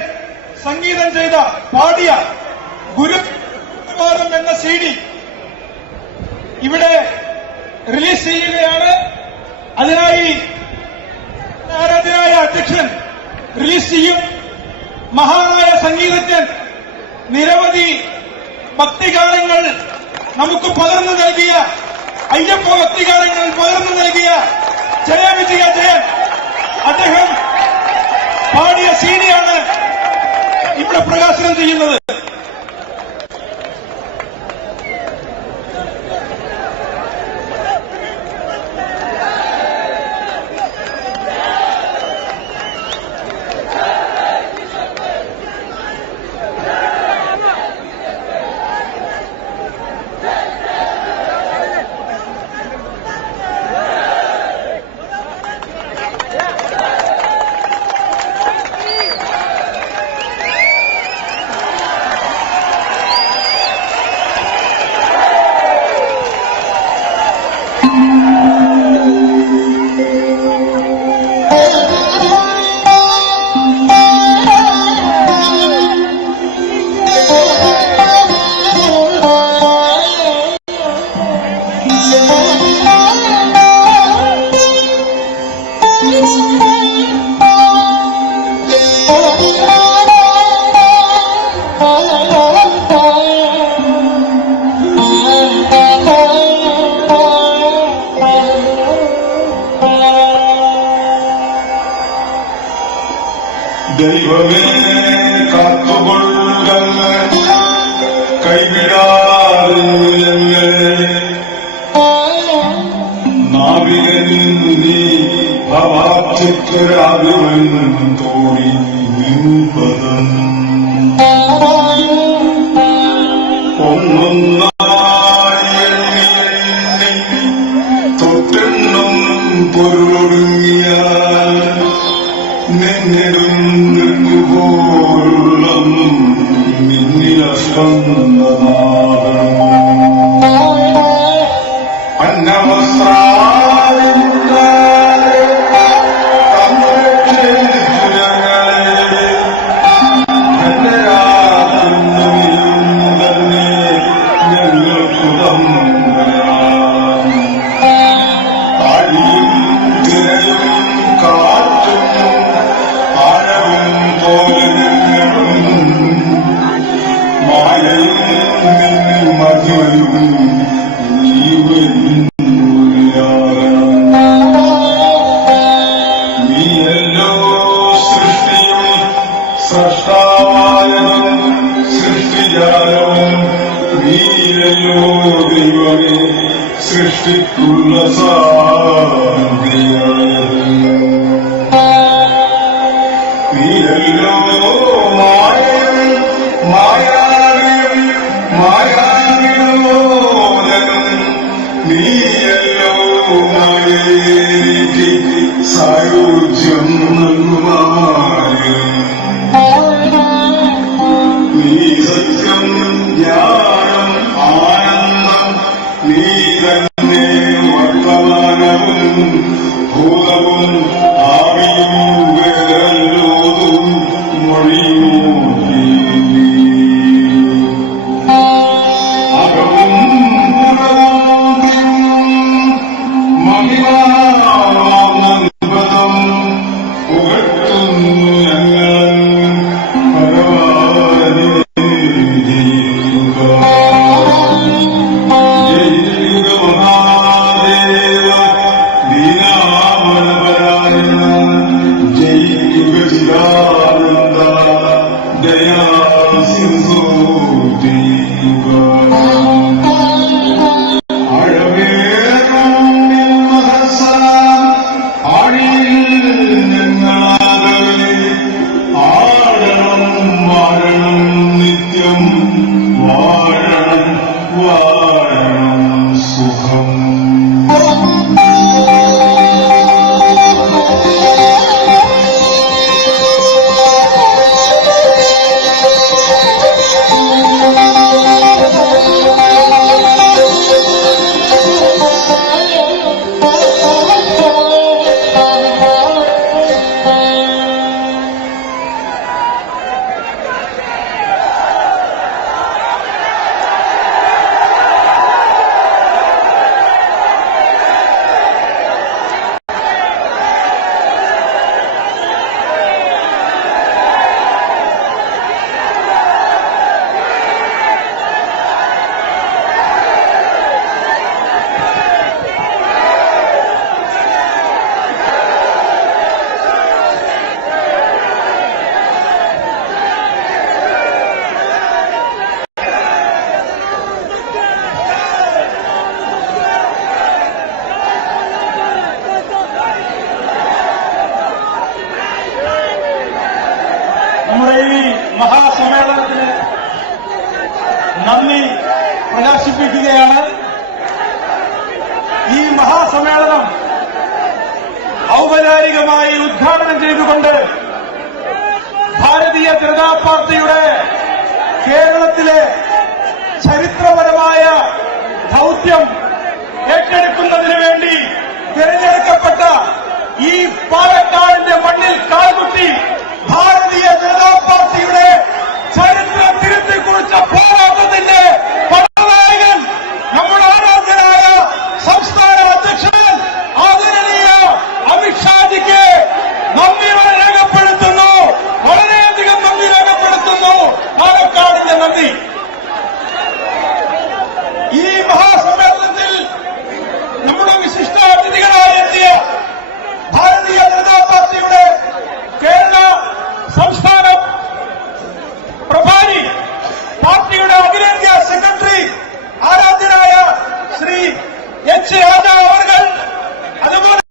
സംഗീതം ചെയ്ത പാടിയ ഗുരുവാദം എന്ന CD ഇവിടെ റിലീസ് ചെയ്യുകയാണ്. അതിനായി ആരാധ്യനായ അധ്യക്ഷൻ റിലീസ് ചെയ്യും. മഹാനായ സംഗീതജ്ഞൻ നിരവധി ഭക്തിഗാനങ്ങൾ നമുക്ക് പകർന്നു നൽകിയ, അയ്യപ്പ ഭക്തിഗാനങ്ങൾ പകർന്നു നൽകിയ ജയവിജയ ജയൻ അദ്ദേഹം പാടിയ CD യാണ് ഇവിടെ പ്രകാശനം ചെയ്യുന്നത്. ദൈവമേ കാത്തുകൊള്ളങ്ങ് കൈവിടാതെ നാവികൻ നീ ഭവാചക്രാകുവൻ തോണി നിൻപദം ഒന്നൊന്നായി തൊട്ടെണ്ണം പൊരുളൊടുങ്ങിയ നിന്നിടുമ്പോഴുള്ള സൃഷ്ടിക്കുള്ള നീയല്ലോ മായാവിലോലകം നീയല്ലോ മായേറ്റി സായുജ്യം നൽകുമായും നീ സത്യം ജ്ഞാനം ആനന്ദം നീ തന്നെ വർത്തമാനവും ഭൂതം വാഴണം വാഴണം സുഖം. നമ്മുടെ ഈ മഹാസമ്മേളനത്തിന് നന്ദി പ്രകാശിപ്പിക്കുകയാണ്. ഈ മഹാസമ്മേളനം ഔപചാരികമായി ഉദ്ഘാടനം ചെയ്തുകൊണ്ട് ഭാരതീയ ജനതാ പാർട്ടിയുടെ കേരളത്തിലെ ചരിത്രപരമായ ദൌത്യം ഏറ്റെടുക്കുന്നതിന് വേണ്ടി തിരഞ്ഞെടുക്കപ്പെട്ട ഈ പാലക്കാടിന്റെ മണ്ണിൽ കാൽകുത്തി ഭാരതീയ ജനതാ പാർട്ടിയുടെ ചരിത്രം തിരുത്തി കുറിച്ച